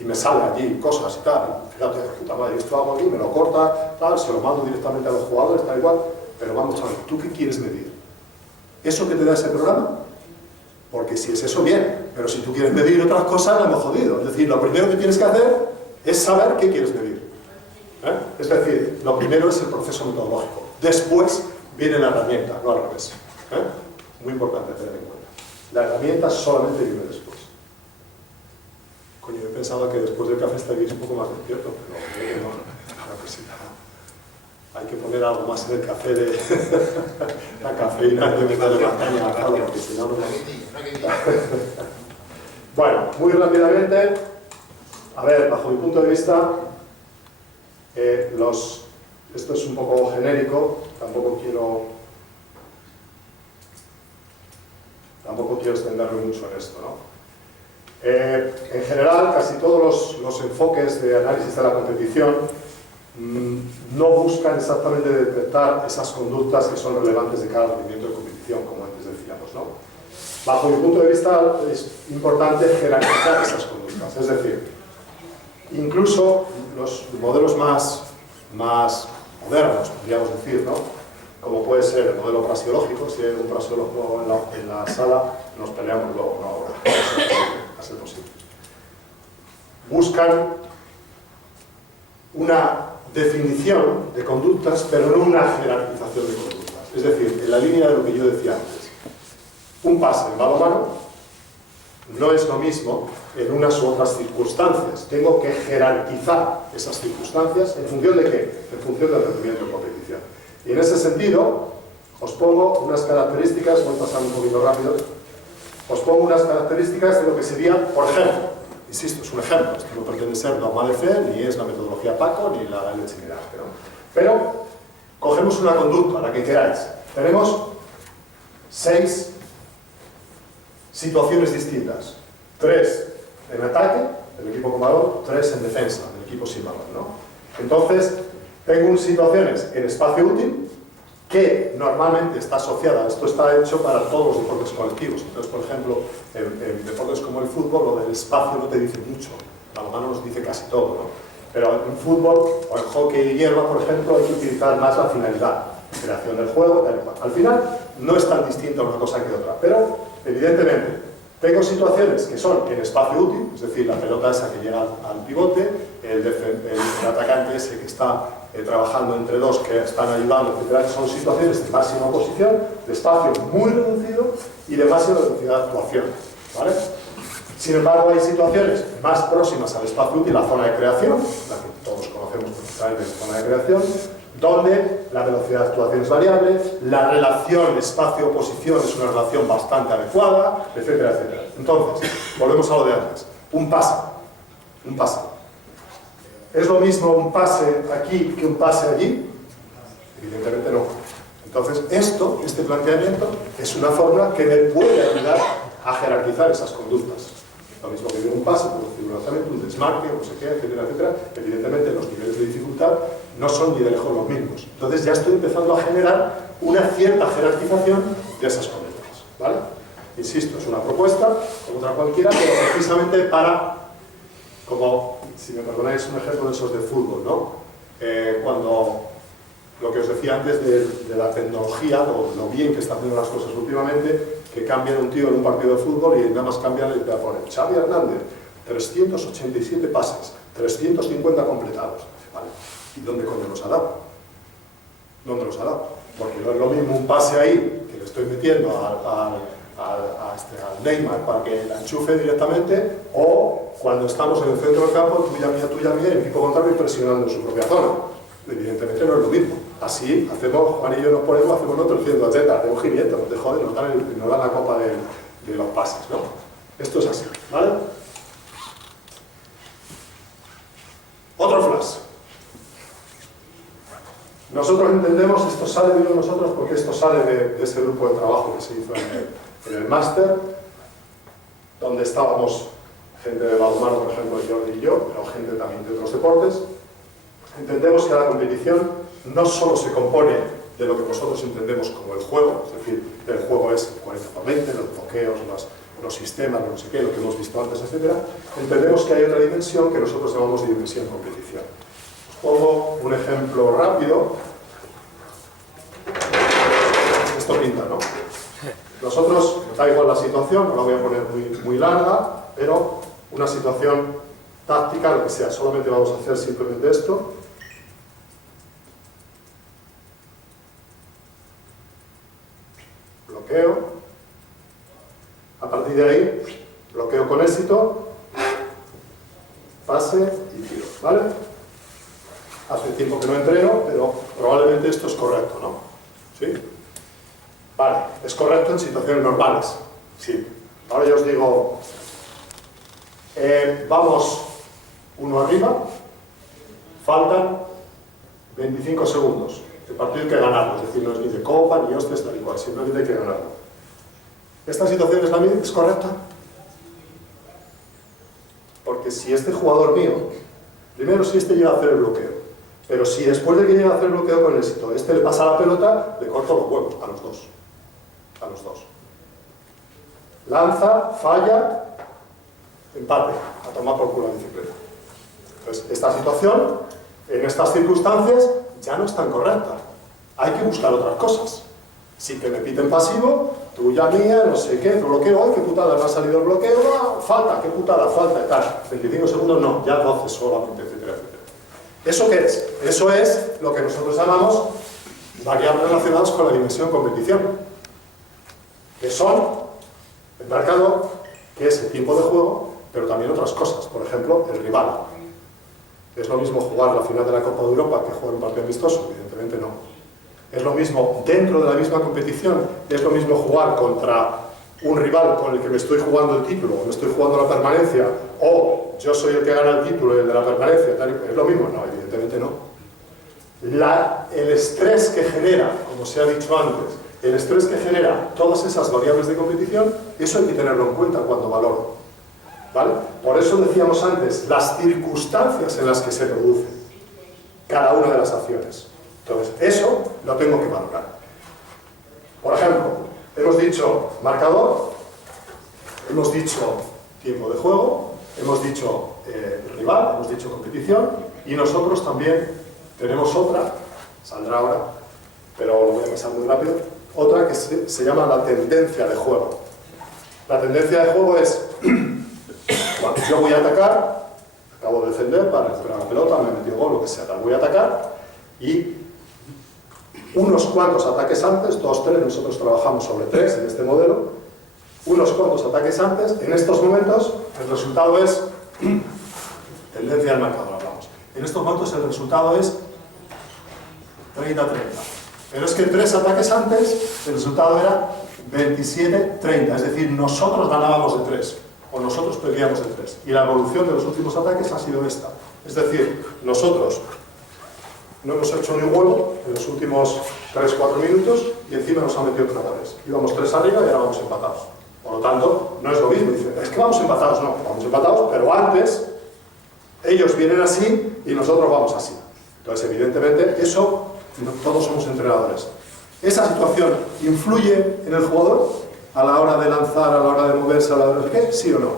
Y me sale allí cosas y tal, y fíjate, puta madre, esto hago aquí, me lo corta, tal, se lo mando directamente a los jugadores, tal igual, pero vamos a ver, ¿tú qué quieres medir? ¿Eso que te da ese programa? Porque si es eso, bien, pero si tú quieres medir otras cosas, la hemos jodido. Es decir, lo primero que tienes que hacer es saber qué quieres medir. Es decir, lo primero es el proceso metodológico, después viene la herramienta, no al revés. Muy importante tener en cuenta. La herramienta solamente viene después. Coño, yo pensaba que después del café estaríais un poco más despierto, pero no, claro que sí. Hay que poner algo más en el café de la cafeína, hay que meterle la caña a Carlos, porque si no, no. Bueno, muy rápidamente, a ver, bajo mi punto de vista, esto es un poco genérico, tampoco quiero extenderme mucho en esto, ¿no? En general, casi todos los enfoques de análisis de la competición no buscan exactamente detectar esas conductas que son relevantes de cada rendimiento de competición, como antes decíamos, ¿no? Bajo mi punto de vista, es importante jerarquizar esas conductas, es decir, incluso los modelos más modernos, podríamos decir, ¿no? Como puede ser el modelo frasiológico, si hay un frasiólogo en la sala, nos peleamos luego, no ahora, a ser posible. Buscan una definición de conductas, pero no una jerarquización de conductas. Es decir, en la línea de lo que yo decía antes, un pase en balonmano no es lo mismo en unas u otras circunstancias. Tengo que jerarquizar esas circunstancias ¿en función de qué? En función del rendimiento de competición. Y en ese sentido, os pongo unas características, voy pasando un poquito rápido, os pongo unas características de lo que sería, por ejemplo, insisto, es un ejemplo, esto no pretende ser dogma de fe, ni es la metodología Paco, ni la leche ni nada, pero cogemos una conducta, la que queráis. Tenemos 6 situaciones distintas, 3 en ataque, del equipo con balón, 3 en defensa, del equipo sin balón, ¿no? Entonces, tengo situaciones en espacio útil que normalmente está asociada, esto está hecho para todos los deportes colectivos. Entonces, por ejemplo, en deportes como el fútbol, lo del espacio no te dice mucho, la mano nos dice casi todo, ¿no? Pero en fútbol o en hockey y hierba, por ejemplo, hay que utilizar más la finalidad, creación del juego, tal y cual. Al final, no es tan distinta una cosa que otra, pero evidentemente tengo situaciones que son en espacio útil, es decir, la pelota esa que llega al pivote, el atacante ese que está trabajando entre dos que están ayudando, etc. Son situaciones de máxima posición, de espacio muy reducido y de máxima velocidad de actuación, ¿vale? Sin embargo, hay situaciones más próximas al espacio útil, la zona de creación, la que todos conocemos perfectamente, la zona de creación, donde la velocidad de actuación es variable, la relación espacio-posición es una relación bastante adecuada, etcétera, etcétera. Entonces, volvemos a lo de antes. Un pase. Un pase. ¿Es lo mismo un pase aquí que un pase allí? Evidentemente no. Entonces, este planteamiento, es una fórmula que me puede ayudar a jerarquizar esas conductas. Lo mismo que digo un pase, un lanzamiento, un desmarque, no sé qué, etcétera, etcétera. Evidentemente, los niveles de dificultad no son ni de lejos los mismos. Entonces, ya estoy empezando a generar una cierta jerarquización de esas conductas, ¿vale? Insisto, es una propuesta, como otra cualquiera, pero precisamente para, como, si me perdonáis un ejemplo de esos de fútbol, ¿no? Cuando lo que os decía antes de la tecnología, lo bien que está haciendo las cosas últimamente, que cambian un tío en un partido de fútbol y nada más cambian y te ponen Xavi Hernández, 387 pases, 350 completados. ¿Vale? ¿Y dónde coño los ha dado? ¿Dónde los ha dado? Porque no es lo mismo un pase ahí que le estoy metiendo al Neymar para que la enchufe directamente, o cuando estamos en el centro del campo, tuya mía, el equipo contrario presionando en su propia zona. Evidentemente no es lo mismo. Así hacemos, Juan y yo nos ponemos, hacemos nosotros 300 atletas, hacemos 500, nos joden, nos dan la copa de los pases, ¿no? Esto es así, ¿vale? Otro flash. Nosotros entendemos, esto sale, digo nosotros, porque esto sale de ese grupo de trabajo que se hizo en el máster, donde estábamos gente de balonmano, por ejemplo, Jordi y yo, pero gente también de otros deportes. Entendemos que la competición no solo se compone de lo que nosotros entendemos como el juego, es decir, el juego es 40 por 20, los bloqueos, los sistemas, no sé qué, lo que hemos visto antes, etc. Entendemos que hay otra dimensión que nosotros llamamos de dimensión competición. Os pongo un ejemplo rápido. Esto pinta, ¿no? Nosotros, da igual la situación, no la voy a poner muy larga, pero una situación táctica, lo que sea, solamente vamos a hacer simplemente esto. Bloqueo. A partir de ahí, bloqueo con éxito, pase y tiro, ¿vale? Hace tiempo que no entreno, pero probablemente esto es correcto, ¿no? ¿Sí? Vale, es correcto en situaciones normales, sí. Ahora yo os digo, vamos uno arriba, faltan 25 segundos. El partido hay que ganarlo, es decir, no es ni de copa, ni hostias, tal y cual, simplemente hay que ganarlo. ¿Esta situación es correcta? Porque si este jugador mío, primero si este llega a hacer el bloqueo, pero si después de que llega a hacer el bloqueo con éxito, este le pasa la pelota, le corto los huevos a los dos. A los dos. Lanza, falla, empate, a tomar por culo la bicicleta. Entonces, esta situación, en estas circunstancias, ya no es tan correcta. Hay que buscar otras cosas. Si que me piten pasivo, tuya, mía, no sé qué, bloqueo, ay, qué putada, me ha salido el bloqueo, ah, falta, qué putada, falta, y tal. 25 segundos no, ya 12 solamente, etcétera, etcétera. ¿Eso qué es? Eso es lo que nosotros llamamos variables relacionadas con la dimensión competición, que son el marcador, que es el tiempo de juego, pero también otras cosas, por ejemplo, el rival. ¿Es lo mismo jugar la final de la Copa de Europa que jugar un partido amistoso? Evidentemente no. ¿Es lo mismo dentro de la misma competición? ¿Es lo mismo jugar contra un rival con el que me estoy jugando el título, o me estoy jugando la permanencia, o yo soy el que gana el título y el de la permanencia? ¿Es lo mismo? No, evidentemente no. El estrés que genera, como se ha dicho antes, el estrés que genera todas esas variables de competición, eso hay que tenerlo en cuenta cuando valoro. ¿Vale? Por eso decíamos antes, las circunstancias en las que se produce cada una de las acciones. Entonces, eso lo tengo que valorar. Por ejemplo, hemos dicho marcador, hemos dicho tiempo de juego, hemos dicho rival, hemos dicho competición, Y nosotros también tenemos otra, saldrá ahora, pero lo voy a pasar muy rápido, otra que se llama la tendencia de juego. La tendencia de juego es, cuando yo voy a atacar, acabo de defender para recuperar la pelota, me he metido gol, lo que sea, voy a atacar, y unos cuantos ataques antes, 2, 3, nosotros trabajamos sobre 3 en este modelo, unos cuantos ataques antes, en estos momentos el resultado es, tendencia del marcador hablamos, en estos momentos el resultado es 30-30. Pero es que 3 ataques antes, el resultado era 27-30, es decir, nosotros ganábamos de 3, o nosotros perdíamos de 3. Y la evolución de los últimos ataques ha sido esta. Es decir, nosotros no hemos hecho ni un huevo en los últimos 3-4 minutos y encima nos han metido 3 goles. Íbamos 3 arriba y ahora vamos empatados. Por lo tanto, no es lo mismo. Dicen, es que vamos empatados. No, vamos empatados, pero antes ellos vienen así y nosotros vamos así. Entonces, evidentemente, eso, todos somos entrenadores. ¿Esa situación influye en el jugador a la hora de lanzar, a la hora de moverse, a la hora de qué? ¿Sí o no?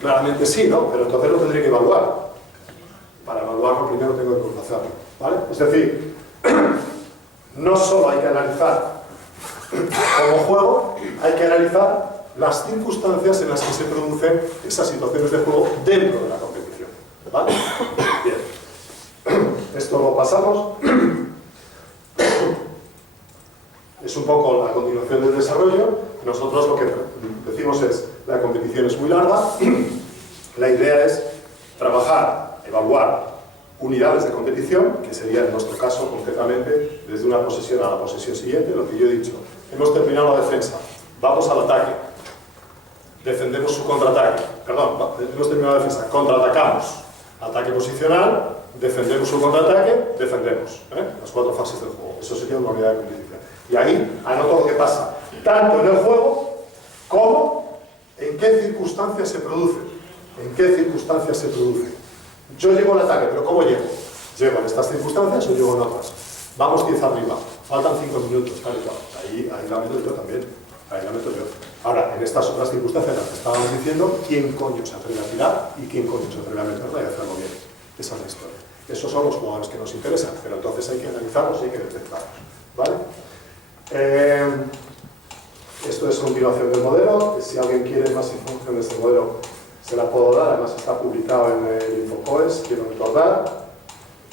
Claramente sí, ¿no? Pero entonces lo tendré que evaluar. Para evaluarlo primero tengo que conocerlo, ¿vale? Es decir, no solo hay que analizar como juego, hay que analizar las circunstancias en las que se producen esas situaciones de juego dentro de la competición, ¿vale? Bien. Esto lo pasamos. Es un poco la continuación del desarrollo. Nosotros lo que decimos es, la competición es muy larga, la idea es trabajar, evaluar unidades de competición, que sería en nuestro caso concretamente desde una posesión a la posesión siguiente, lo que yo he dicho. Hemos terminado la defensa, vamos al ataque, defendemos su contraataque, perdón, hemos terminado la defensa, contraatacamos, ataque posicional, defendemos su contraataque, defendemos, las 4 fases del juego. Eso sería una unidad de competición. Y ahí anoto lo que pasa, tanto en el juego como en qué circunstancias se produce. ¿En qué circunstancias se produce? Yo llego al ataque, pero ¿cómo llego? ¿Llego en estas circunstancias o llego en otras? Vamos 10 arriba, faltan 5 minutos, tal y cual. Ahí la meto yo también. Ahí la meto yo. Ahora, en estas otras circunstancias las que estábamos diciendo, ¿quién coño se atreve a tirar y quién coño se atreve a meterla y hacerlo bien? Esa es la historia. Esos son los jugadores que nos interesan, pero entonces hay que analizarlos y hay que detectarlos, ¿vale? Esto es continuación del modelo. Si alguien quiere más información de este modelo, se la puedo dar. Además está publicado en el Infocoes, quiero recordar.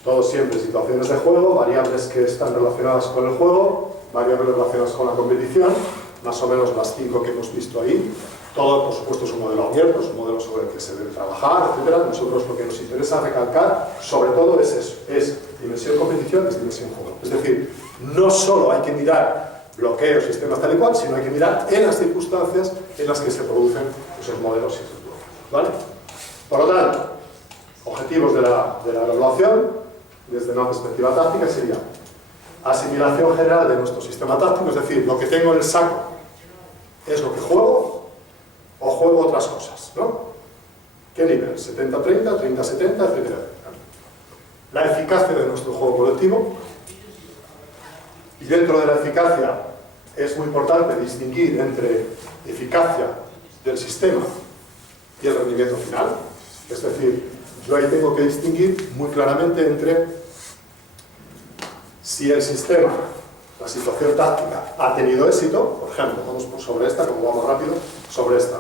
Todo siempre situaciones de juego, variables que están relacionadas con el juego, variables relacionadas con la competición, más o menos las 5 que hemos visto ahí. Todo, por supuesto, es un modelo abierto, es un modelo sobre el que se debe trabajar, etc. Nosotros lo que nos interesa recalcar, sobre todo, es eso, es dimensión competición, es dimensión juego. Es decir, no solo hay que mirar bloqueos, sistemas tal y cual, sino hay que mirar en las circunstancias en las que se producen esos modelos y esos bloques, ¿vale? Por lo tanto, objetivos de la evaluación, desde una perspectiva táctica, sería asimilación general de nuestro sistema táctico, es decir, lo que tengo en el saco es lo que juego o juego otras cosas, ¿no? ¿Qué nivel? 70-30, 30-70, etc. La eficacia de nuestro juego colectivo. Y dentro de la eficacia es muy importante distinguir entre eficacia del sistema y el rendimiento final. Es decir, yo ahí tengo que distinguir muy claramente entre si el sistema, la situación táctica, ha tenido éxito. Por ejemplo, vamos sobre esta, como vamos rápido, sobre esta.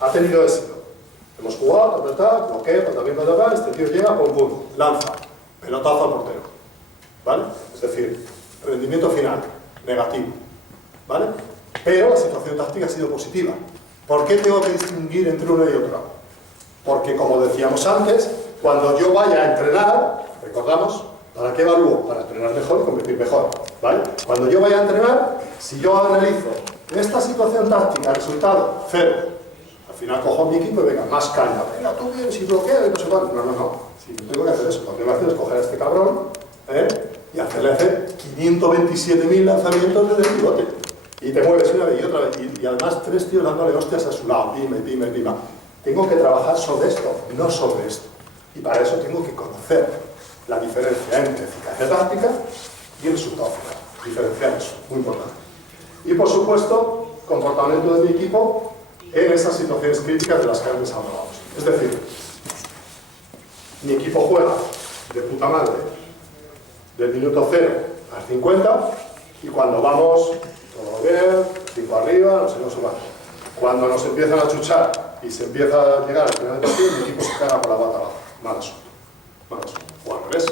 Ha tenido éxito. Hemos jugado, bloqueo, también, este tío llega, pum, pum, lanza, pelotazo al portero. ¿Vale? Es decir, rendimiento final, negativo, ¿vale? Pero la situación táctica ha sido positiva. ¿Por qué tengo que distinguir entre una y otra? Porque, como decíamos antes, cuando yo vaya a entrenar, recordamos, ¿para qué evalúo? Para entrenar mejor y competir mejor, ¿vale? Cuando yo vaya a entrenar, si yo analizo esta situación táctica, resultado, 0, al final cojo a mi equipo y venga, más caña, venga, tú bien, si bloquea, y no sé cuál. No. Si no tengo que hacer eso, lo que tengo que hacer es coger a este cabrón, y hacerle hacer 527.000 lanzamientos desde el pivote. Y te mueves una vez y otra vez. Y además 3 tíos dándole hostias a su lado. Pima. Tengo que trabajar sobre esto, no sobre esto. Y para eso tengo que conocer la diferencia entre eficacia táctica y el resultado final. Diferenciar eso, muy importante. Y por supuesto, comportamiento de mi equipo en esas situaciones críticas de las que antes hablábamos. Es decir, mi equipo juega de puta madre, del minuto 0 al 50, y cuando vamos, todo bien, 5 arriba, no sé cuánto. Cuando nos empiezan a chuchar y se empieza a llegar al final del partido, el equipo se caga por la bata abajo. Mal asunto. Mal asunto. O al revés.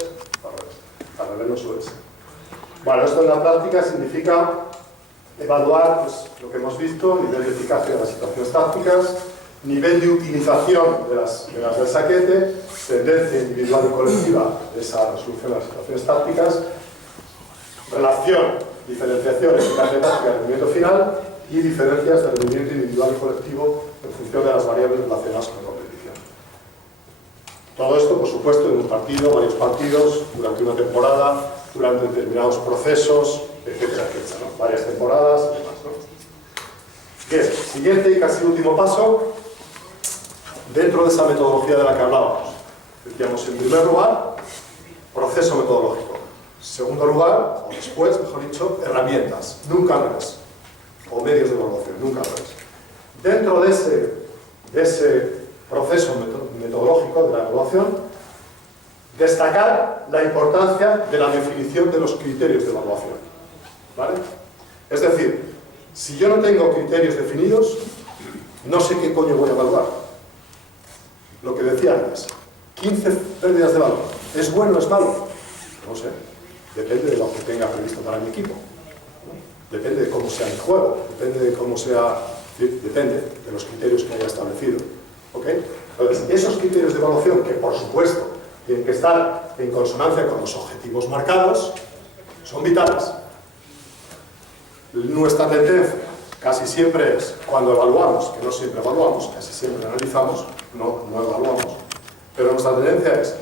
Al revés no suele ser. Bueno, esto en la práctica significa evaluar pues, lo que hemos visto, nivel de eficacia de las situaciones tácticas, nivel de utilización de las del saquete, tendencia individual y colectiva de esa resolución de las situaciones tácticas, relación, diferenciación, eficacia táctica del rendimiento final y diferencias del rendimiento individual y colectivo en función de las variables relacionadas con la competición. Todo esto, por supuesto, en un partido, varios partidos, durante una temporada, durante determinados procesos, etcétera, etcétera, ¿no? Varias temporadas y demás, ¿no? Bien, siguiente y casi último paso, dentro de esa metodología de la que hablábamos. Decíamos, en primer lugar, proceso metodológico. En segundo lugar, o después, mejor dicho, herramientas, nunca al revés. O medios de evaluación, nunca al revés. Dentro de ese proceso metodológico de la evaluación, destacar la importancia de la definición de los criterios de evaluación. ¿Vale? Es decir, si yo no tengo criterios definidos, no sé qué coño voy a evaluar. Lo que decía antes, 15 pérdidas de valor. ¿Es bueno o es malo? No sé. Depende de lo que tenga previsto para mi equipo. Depende de cómo sea mi juego. Depende de cómo sea... Depende de los criterios que haya establecido. ¿Ok? Entonces, esos criterios de evaluación, que por supuesto tienen que estar en consonancia con los objetivos marcados, son vitales. Nuestra tendencia casi siempre es, cuando evaluamos, que no siempre evaluamos, casi siempre analizamos, no evaluamos, pero nuestra tendencia es,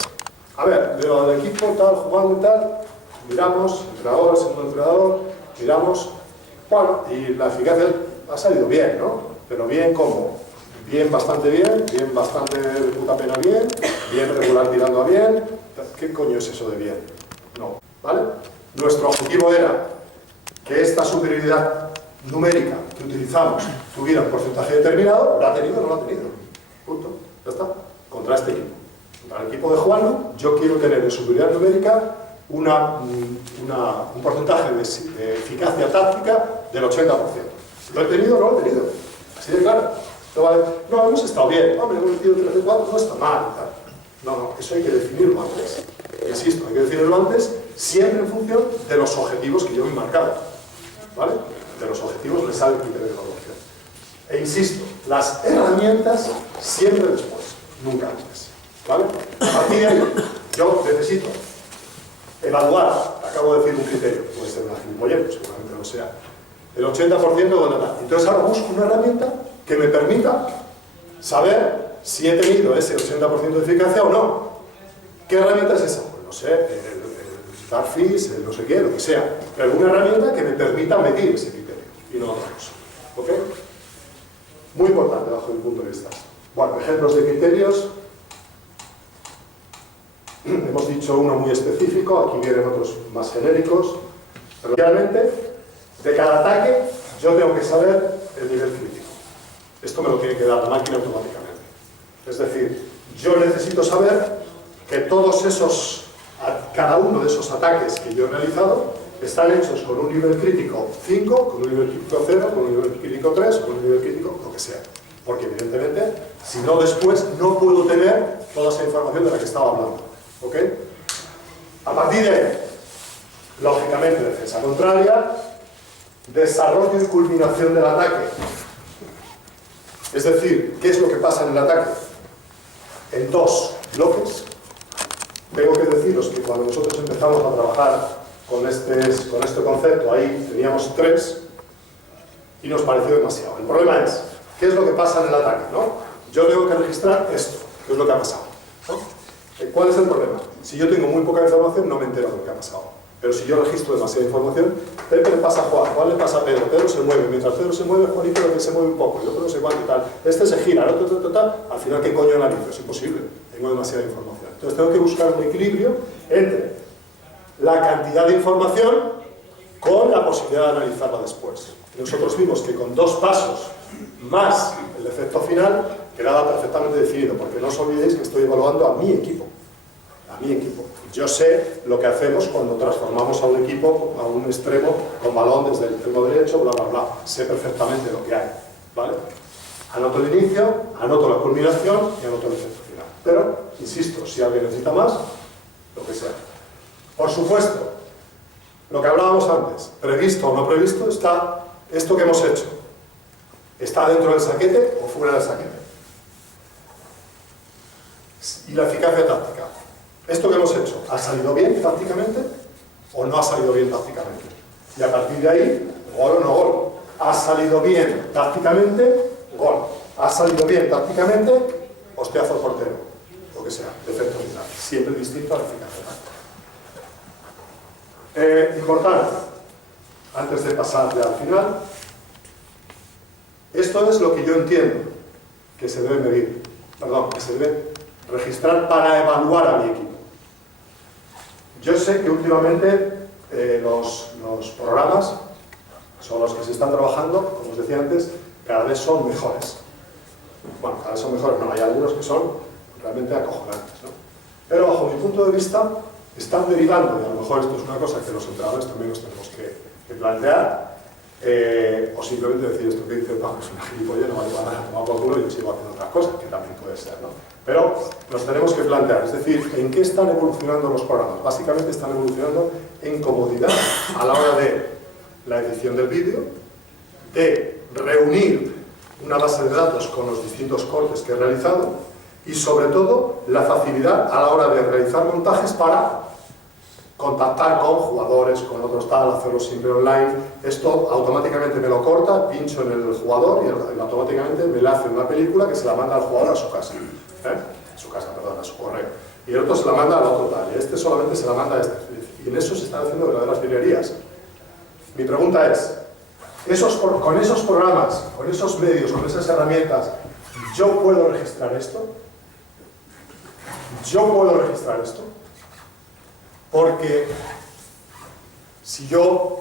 a ver, veo al equipo tal, jugando y tal, miramos, entrenador, segundo entrenador, miramos, bueno, y la eficacia ha salido bien, ¿no? Pero bien, ¿cómo? Bien, bastante de puta pena bien regular tirando a bien. ¿Qué coño es eso de bien? No, ¿vale? Nuestro objetivo era que esta superioridad numérica que utilizamos tuviera un porcentaje determinado. ¿Lo ha tenido o no lo ha tenido? Punto. Ya está. Contra este equipo. Contra el equipo de Juan, yo quiero tener en superioridad numérica un porcentaje de eficacia táctica del 80%. ¿Lo he tenido o no lo he tenido? Así de claro. No, hemos estado bien. Hombre, hemos metido 3 de 4, no está mal. No, eso hay que definirlo antes. Insisto, hay que definirlo antes, siempre en función de los objetivos que yo me he marcado. ¿Vale? De los objetivos le sale el criterio de evaluación. E insisto, las herramientas siempre después, nunca antes. ¿Vale? A partir de ahí, yo necesito evaluar, acabo de decir un criterio, puede ser una gilipollez, seguramente lo sea, el 80% de nada. Entonces ahora busco una herramienta que me permita saber si he tenido ese 80% de eficacia o no. ¿Qué herramienta es esa? Pues no sé, el Starfish, el no sé qué, lo que sea. Pero una herramienta que me permita medir ese criterio y no otra cosa. ¿Ok? Muy importante bajo mi punto de vista. Bueno, ejemplos de criterios. Hemos dicho uno muy específico, aquí vienen otros más genéricos. Pero realmente, de cada ataque, yo tengo que saber el nivel crítico. Esto me lo tiene que dar la máquina automáticamente. Es decir, yo necesito saber que cada uno de esos ataques que yo he realizado están hechos con un nivel crítico 5, con un nivel crítico 0, con un nivel crítico 3, con un nivel crítico lo que sea. Porque evidentemente, si no después, no puedo tener toda esa información de la que estaba hablando. ¿Ok? A partir de ahí, lógicamente, defensa contraria, desarrollo y culminación del ataque. Es decir, ¿qué es lo que pasa en el ataque? En 2 bloques. Tengo que deciros que cuando nosotros empezamos a trabajar con este concepto, ahí teníamos 3 y nos pareció demasiado. El problema es, ¿qué es lo que pasa en el ataque? ¿No? Yo tengo que registrar esto, que es lo que ha pasado, ¿no? ¿Cuál es el problema? Si yo tengo muy poca información, no me entero de lo que ha pasado. Pero si yo registro demasiada información, ¿qué le pasa a Juan? Juan le pasa a Pedro, Pedro se mueve, mientras Pedro se mueve, Juanito lo que se mueve un poco, el otro no sé cuánto y tal, este se gira, el otro tal, al final ¿qué coño analizo? Es imposible, tengo demasiada información. Entonces tengo que buscar un equilibrio entre la cantidad de información con la posibilidad de analizarla después. Nosotros vimos que con 2 pasos más el efecto final quedaba perfectamente definido, porque no os olvidéis que estoy evaluando a mi equipo. a mi equipo. Yo sé lo que hacemos cuando transformamos a un equipo a un extremo con balón desde el extremo derecho, bla, bla, bla. Sé perfectamente lo que hay, ¿vale? Anoto el inicio, anoto la culminación y anoto el efecto final. Pero, insisto, si alguien necesita más, lo que sea. Por supuesto, lo que hablábamos antes, previsto o no previsto, está esto que hemos hecho. ¿Está dentro del saquete o fuera del saquete? Y la eficacia táctica. ¿Esto que hemos hecho ha salido bien tácticamente o no ha salido bien tácticamente? Y a partir de ahí, gol o no gol. ¿Ha salido bien tácticamente? Gol. ¿Ha salido bien tácticamente? Hostiazo al portero. Lo que sea, defecto final. Siempre distinto a la eficacia táctica. Importante, antes de pasar ya al final, esto es lo que yo entiendo que se debe medir, que se debe registrar para evaluar a mi equipo. Yo sé que últimamente los programas sobre los que se están trabajando, como os decía antes, cada vez son mejores. Bueno, cada vez son mejores, no, hay algunos que son realmente acojonantes, ¿no? Pero bajo mi punto de vista, están derivando, y a lo mejor esto es una cosa que los entrenadores también nos tenemos que plantear, o simplemente decir esto que dice Pablo es una gilipollez, no vale para nada, tomar por culo y yo sigo haciendo otras cosas, que también puede ser, ¿no? Pero nos tenemos que plantear, es decir, ¿en qué están evolucionando los programas? Básicamente están evolucionando en comodidad a la hora de la edición del vídeo, de reunir una base de datos con los distintos cortes que he realizado y sobre todo la facilidad a la hora de realizar montajes para contactar con jugadores, con otros tal, hacerlo siempre online. Esto automáticamente me lo corta, pincho en el jugador y automáticamente me le hace una película que se la manda al jugador a su casa. A su correo. Y el otro se la manda al otro tal. Y este solamente se la manda a este. Y en eso se están haciendo verdaderas virguerías. Mi pregunta es, con esos programas, con esos medios, con esas herramientas, ¿yo puedo registrar esto? ¿Yo puedo registrar esto? Porque si yo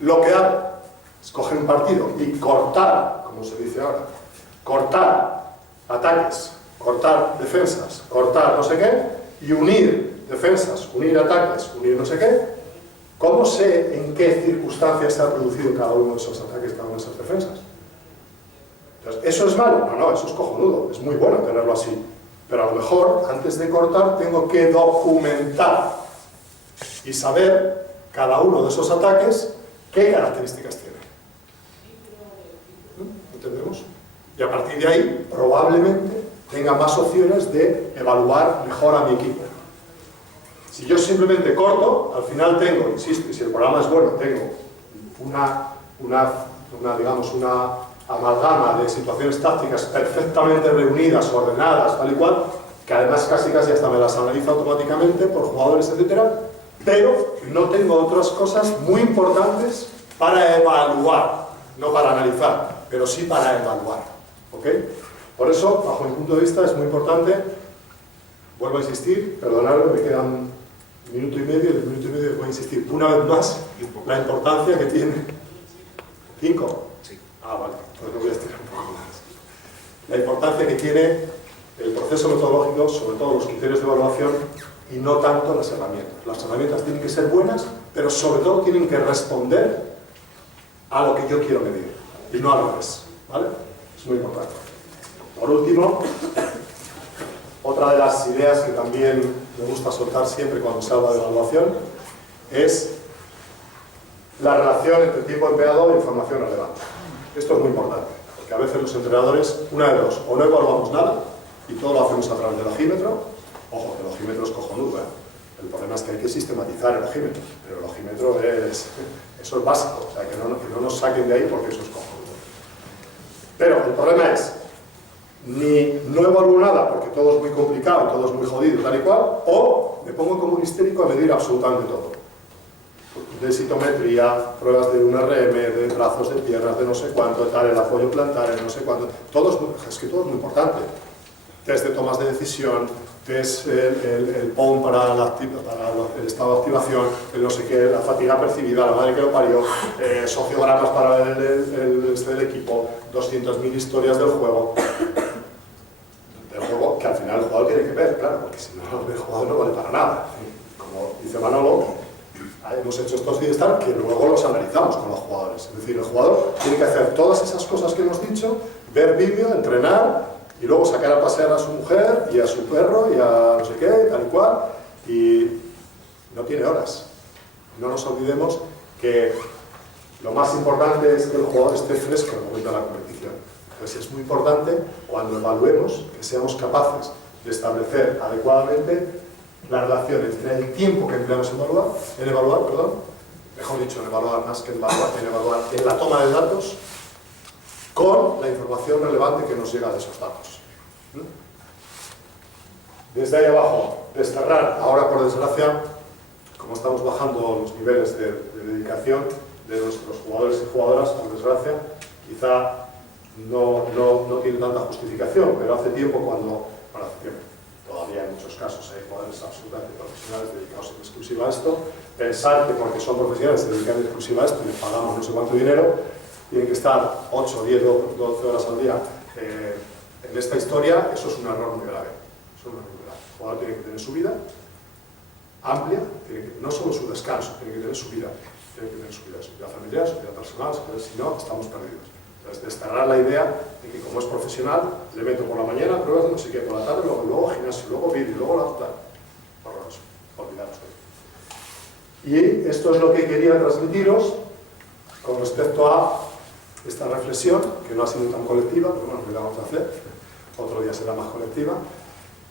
lo que hago es coger un partido y cortar, como se dice ahora, cortar ataques, cortar defensas, cortar no sé qué, y unir defensas, unir ataques, unir no sé qué, ¿cómo sé en qué circunstancias se ha producido cada uno de esos ataques, cada una de esas defensas? Entonces, ¿eso es malo? No, eso es cojonudo, es muy bueno tenerlo así. Pero a lo mejor, antes de cortar, tengo que documentar y saber cada uno de esos ataques qué características tiene. ¿Entendemos? Y a partir de ahí, probablemente, tenga más opciones de evaluar mejor a mi equipo. Si yo simplemente corto, al final tengo, insisto, y si el programa es bueno, tengo digamos, una amalgama de situaciones tácticas perfectamente reunidas, ordenadas, tal y cual, que además casi hasta me las analiza automáticamente por jugadores, etcétera, pero no tengo otras cosas muy importantes para evaluar, no para analizar, pero sí para evaluar, ¿ok? Por eso, bajo mi punto de vista, es muy importante, vuelvo a insistir, perdonadme, me quedan minuto y medio, y el minuto y medio voy a insistir una vez más, la importancia que tiene. ¿5? Sí. Ah, vale, entonces no voy a estirar un poco más. La importancia que tiene el proceso metodológico, sobre todo los criterios de evaluación, y no tanto las herramientas. Las herramientas tienen que ser buenas, pero sobre todo tienen que responder a lo que yo quiero medir, y no al revés, ¿vale? Es muy importante. Por último, otra de las ideas que también me gusta soltar siempre cuando se habla de evaluación es la relación entre tiempo empleado e información relevante. Esto es muy importante, porque a veces los entrenadores, una de dos, o no evaluamos nada y todo lo hacemos a través del ojímetro. Ojo, que el ojímetro es cojonudo, ¿eh? El problema es que hay que sistematizar el ojímetro, pero el ojímetro eso es básico, o sea, que no nos saquen de ahí porque eso es cojonudo. Pero el problema es, ni no evalúo nada porque todo es muy complicado, todo es muy jodido, tal y cual, o me pongo como un histérico a medir absolutamente todo. Densitometría, pruebas de un RM, de trazos de tierras, de no sé cuánto, tal, el apoyo plantar, no sé cuánto, es que todo es muy importante. Test de tomas de decisión, test el POM para el estado de activación, el no sé qué, la fatiga percibida, la madre que lo parió, sociogramas para el equipo, 200.000 historias del juego, que al final el jugador tiene que ver, claro, porque si no el jugador no vale para hemos hecho estos vídeos tal que luego los analizamos con los jugadores. Es decir, el jugador tiene que hacer todas esas cosas que hemos dicho, ver vídeo, entrenar y luego sacar a pasear a su mujer y a su perro y a no sé qué, tal y cual, y no tiene horas. No nos olvidemos que lo más importante es que el jugador esté fresco en el momento de la competición. Entonces es muy importante cuando evaluemos que seamos capaces de establecer adecuadamente la relación entre el tiempo que empleamos en evaluar, mejor dicho, en evaluar más que en evaluar, en la toma de datos, con la información relevante que nos llega de esos datos. Desde ahí abajo, desterrar, ahora por desgracia, como estamos bajando los niveles de dedicación de nuestros jugadores y jugadoras, por desgracia, quizá no tiene tanta justificación, pero hace tiempo todavía en muchos casos hay jugadores absolutamente profesionales dedicados en exclusiva a esto. Pensar que porque son profesionales se dedican en exclusiva a esto y les pagamos no sé cuánto dinero, tienen que estar 8, 10, 12 horas al día en esta historia. Eso es un error muy grave. El jugador tiene que tener su vida amplia, no solo su descanso, tiene que tener su vida. Tiene que tener su vida familiar, su vida personal, si no, estamos perdidos. Entonces, desterrar la idea de que como es profesional, le meto por la mañana pruebas de no sé qué, por la tarde, luego gimnasio, luego vídeo, luego la otra. Horroroso, olvidaros. Y esto es lo que quería transmitiros con respecto a esta reflexión, que no ha sido tan colectiva, pero bueno, lo vamos a hacer, otro día será más colectiva,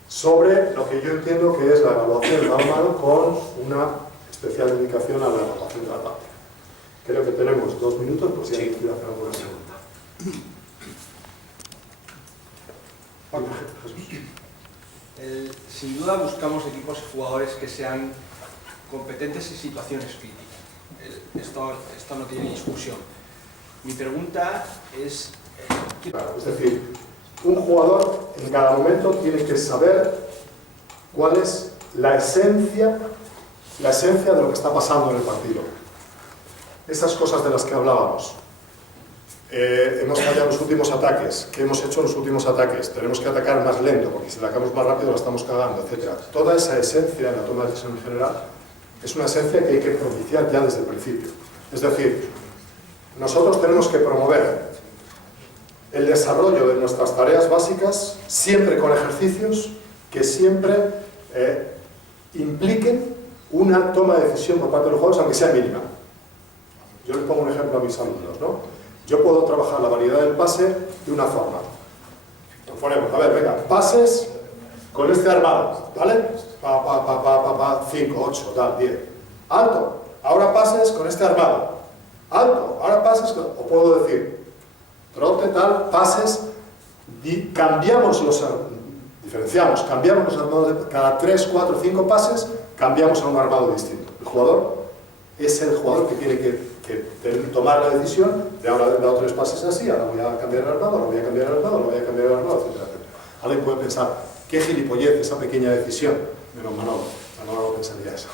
sobre lo que yo entiendo que es la evaluación del humano con una especial dedicación a la evaluación de la táctica. Creo que tenemos 2 minutos, pues si alguien quiere hacer alguna pregunta. Sin duda buscamos equipos y jugadores que sean competentes en situaciones críticas. Esto no tiene discusión. Mi pregunta es... Claro, es decir, un jugador en cada momento tiene que saber cuál es la esencia de lo que está pasando en el partido. Esas cosas de las que hablábamos. Hemos fallado los últimos ataques. ¿Qué hemos hecho en los últimos ataques? Tenemos que atacar más lento, porque si atacamos más rápido lo estamos cagando, etc. Toda esa esencia en la toma de decisión en general es una esencia que hay que propiciar ya desde el principio. Es decir, nosotros tenemos que promover el desarrollo de nuestras tareas básicas siempre con ejercicios que siempre impliquen una toma de decisión por parte de los jugadores, aunque sea mínima. Yo les pongo un ejemplo a mis alumnos, ¿no? Yo puedo trabajar la variedad del pase de una forma. Nos ponemos, a ver, venga, pases con este armado, ¿vale? 5, 8, tal, 10. Alto, ahora pases con este armado. Alto, ahora pases con... O puedo decir, trote, tal, pases, cambiamos diferenciamos, cambiamos los armados, cada 3, 4, 5 pases, cambiamos a un armado distinto. El jugador es el jugador que tiene que tomar la decisión de ahora he dado 3 pases así, ahora voy a cambiar el armado, ahora voy a cambiar el armado, ahora voy a cambiar el armado, etc. Alguien puede pensar, qué gilipollez esa pequeña decisión. Menos Manolo no pensaría eso.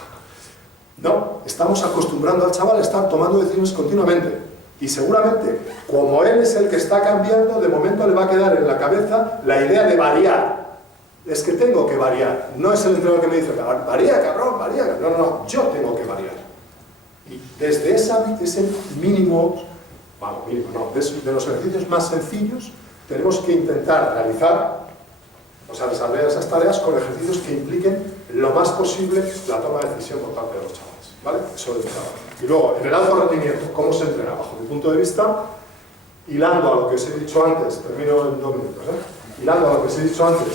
No, estamos acostumbrando al chaval a estar tomando decisiones continuamente. Y seguramente, como él es el que está cambiando, de momento le va a quedar en la cabeza la idea de variar. Es que tengo que variar. No es el entrenador que me dice, varía, cabrón, varía. No, no, no, yo tengo que variar. Y desde ese mínimo, de los ejercicios más sencillos, tenemos que intentar realizar, desarrollar esas tareas con ejercicios que impliquen lo más posible la toma de decisión por parte de los chavales, ¿vale? Eso de entrada. Y luego, en el alto rendimiento, ¿cómo se entrena? Bajo mi punto de vista, hilando a lo que os he dicho antes, termino en 2 minutos, hilando a lo que os he dicho antes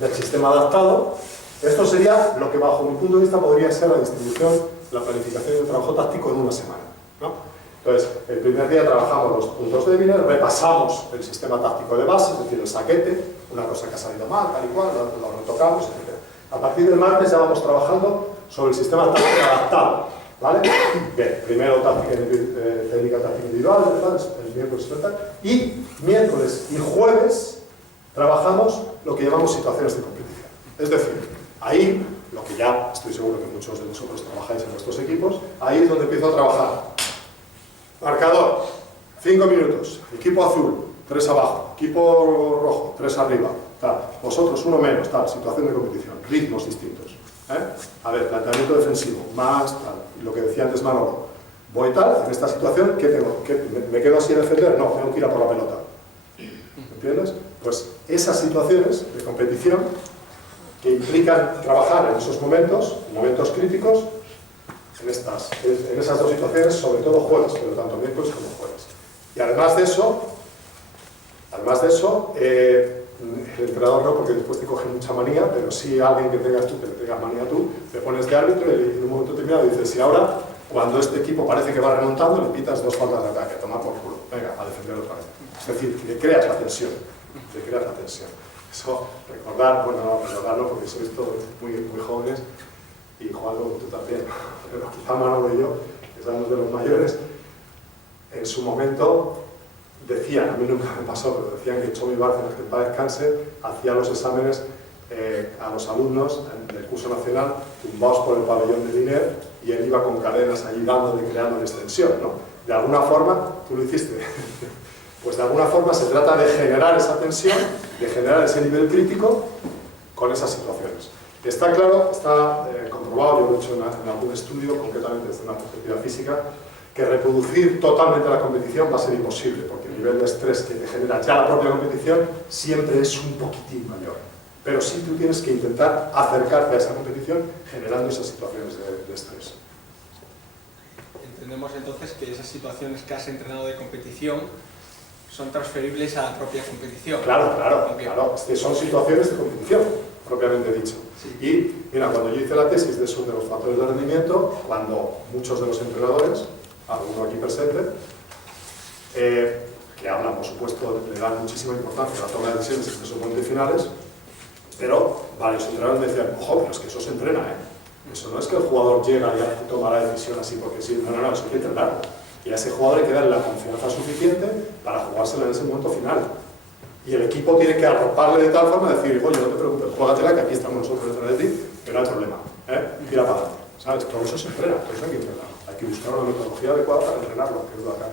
del sistema adaptado, esto sería lo que bajo mi punto de vista podría ser la distribución, la planificación del trabajo táctico en una semana, ¿no? Entonces, el primer día trabajamos los puntos débiles, repasamos el sistema táctico de base, es decir, el saquete, una cosa que ha salido mal, tal y cual, lo retocamos, etc. A partir del martes ya vamos trabajando sobre el sistema táctico adaptado, ¿vale? Bien, primero técnica táctica individual, el miércoles y miércoles y jueves trabajamos lo que llamamos situaciones de competición. Es decir, ahí, lo que ya estoy seguro que muchos de vosotros trabajáis en vuestros equipos, ahí es donde empiezo a trabajar. Marcador, 5 minutos, equipo azul, 3 abajo, equipo rojo, 3 arriba, tal. Vosotros 1 menos, tal, situación de competición, ritmos distintos. A ver, planteamiento defensivo, más tal. Lo que decía antes Manolo. Voy tal, en esta situación, ¿qué tengo? ¿Me quedo así a defender? No, tengo que ir a por la pelota. ¿Entiendes? Pues esas situaciones de competición que implican trabajar en esos momentos críticos, en esas dos situaciones, sobre todo juegas, pero tanto miércoles como jueves. Y además de eso, el entrenador no, porque después te coge mucha manía, pero sí alguien que tengas tú, que le tengas manía tú, te pones de árbitro y en un momento determinado dices, y ahora, cuando este equipo parece que va remontando, le pitas 2 faltas de ataque, toma por culo, venga, a defender otra vez. Es decir, que creas la tensión, Eso, recordarlo, porque sois todos muy jóvenes, y Juanlo, tú también, pero quizá Manolo y yo, que somos de los mayores, en su momento decían, a mí nunca me pasó, pero decían que Chomi Bárcenas, que en paz descanse, hacía los exámenes a los alumnos del curso nacional tumbados por el pabellón de Liner y él iba con cadenas allí dándole, creándoles tensión, ¿no? De alguna forma, tú lo hiciste, pues de alguna forma se trata de generar esa tensión, de generar ese nivel crítico con esas situaciones. Está claro, está comprobado, yo lo he hecho en algún estudio, concretamente desde una perspectiva física, que reproducir totalmente la competición va a ser imposible, porque el nivel de estrés que te genera ya la propia competición siempre es un poquitín mayor. Pero sí tú tienes que intentar acercarte a esa competición generando esas situaciones de estrés. Entendemos entonces que esas situaciones que has entrenado de competición son transferibles a la propia competición. Claro. Es que son situaciones de competición, propiamente dicho. Sí. Y mira, cuando yo hice la tesis de los factores de rendimiento, cuando muchos de los entrenadores, alguno aquí presente, que hablan, por supuesto, le dan muchísima importancia a la toma de decisiones en esos momentos finales, pero varios entrenadores me decían, ojo, pero es que eso se entrena, Eso no es que el jugador llega y toma la decisión así porque sí, no, eso hay que entrenarlo. Y a ese jugador hay que darle la confianza suficiente para jugársela en ese momento final. Y el equipo tiene que arroparle de tal forma de decir, oye, no te preocupes, júgatela, que aquí estamos nosotros detrás de ti, que no hay problema, tira para adelante. ¿Sabes? Todo eso se entrena, todo eso hay que entrenarlo. Hay que buscar una metodología adecuada para entrenarlo, que es lo que acá.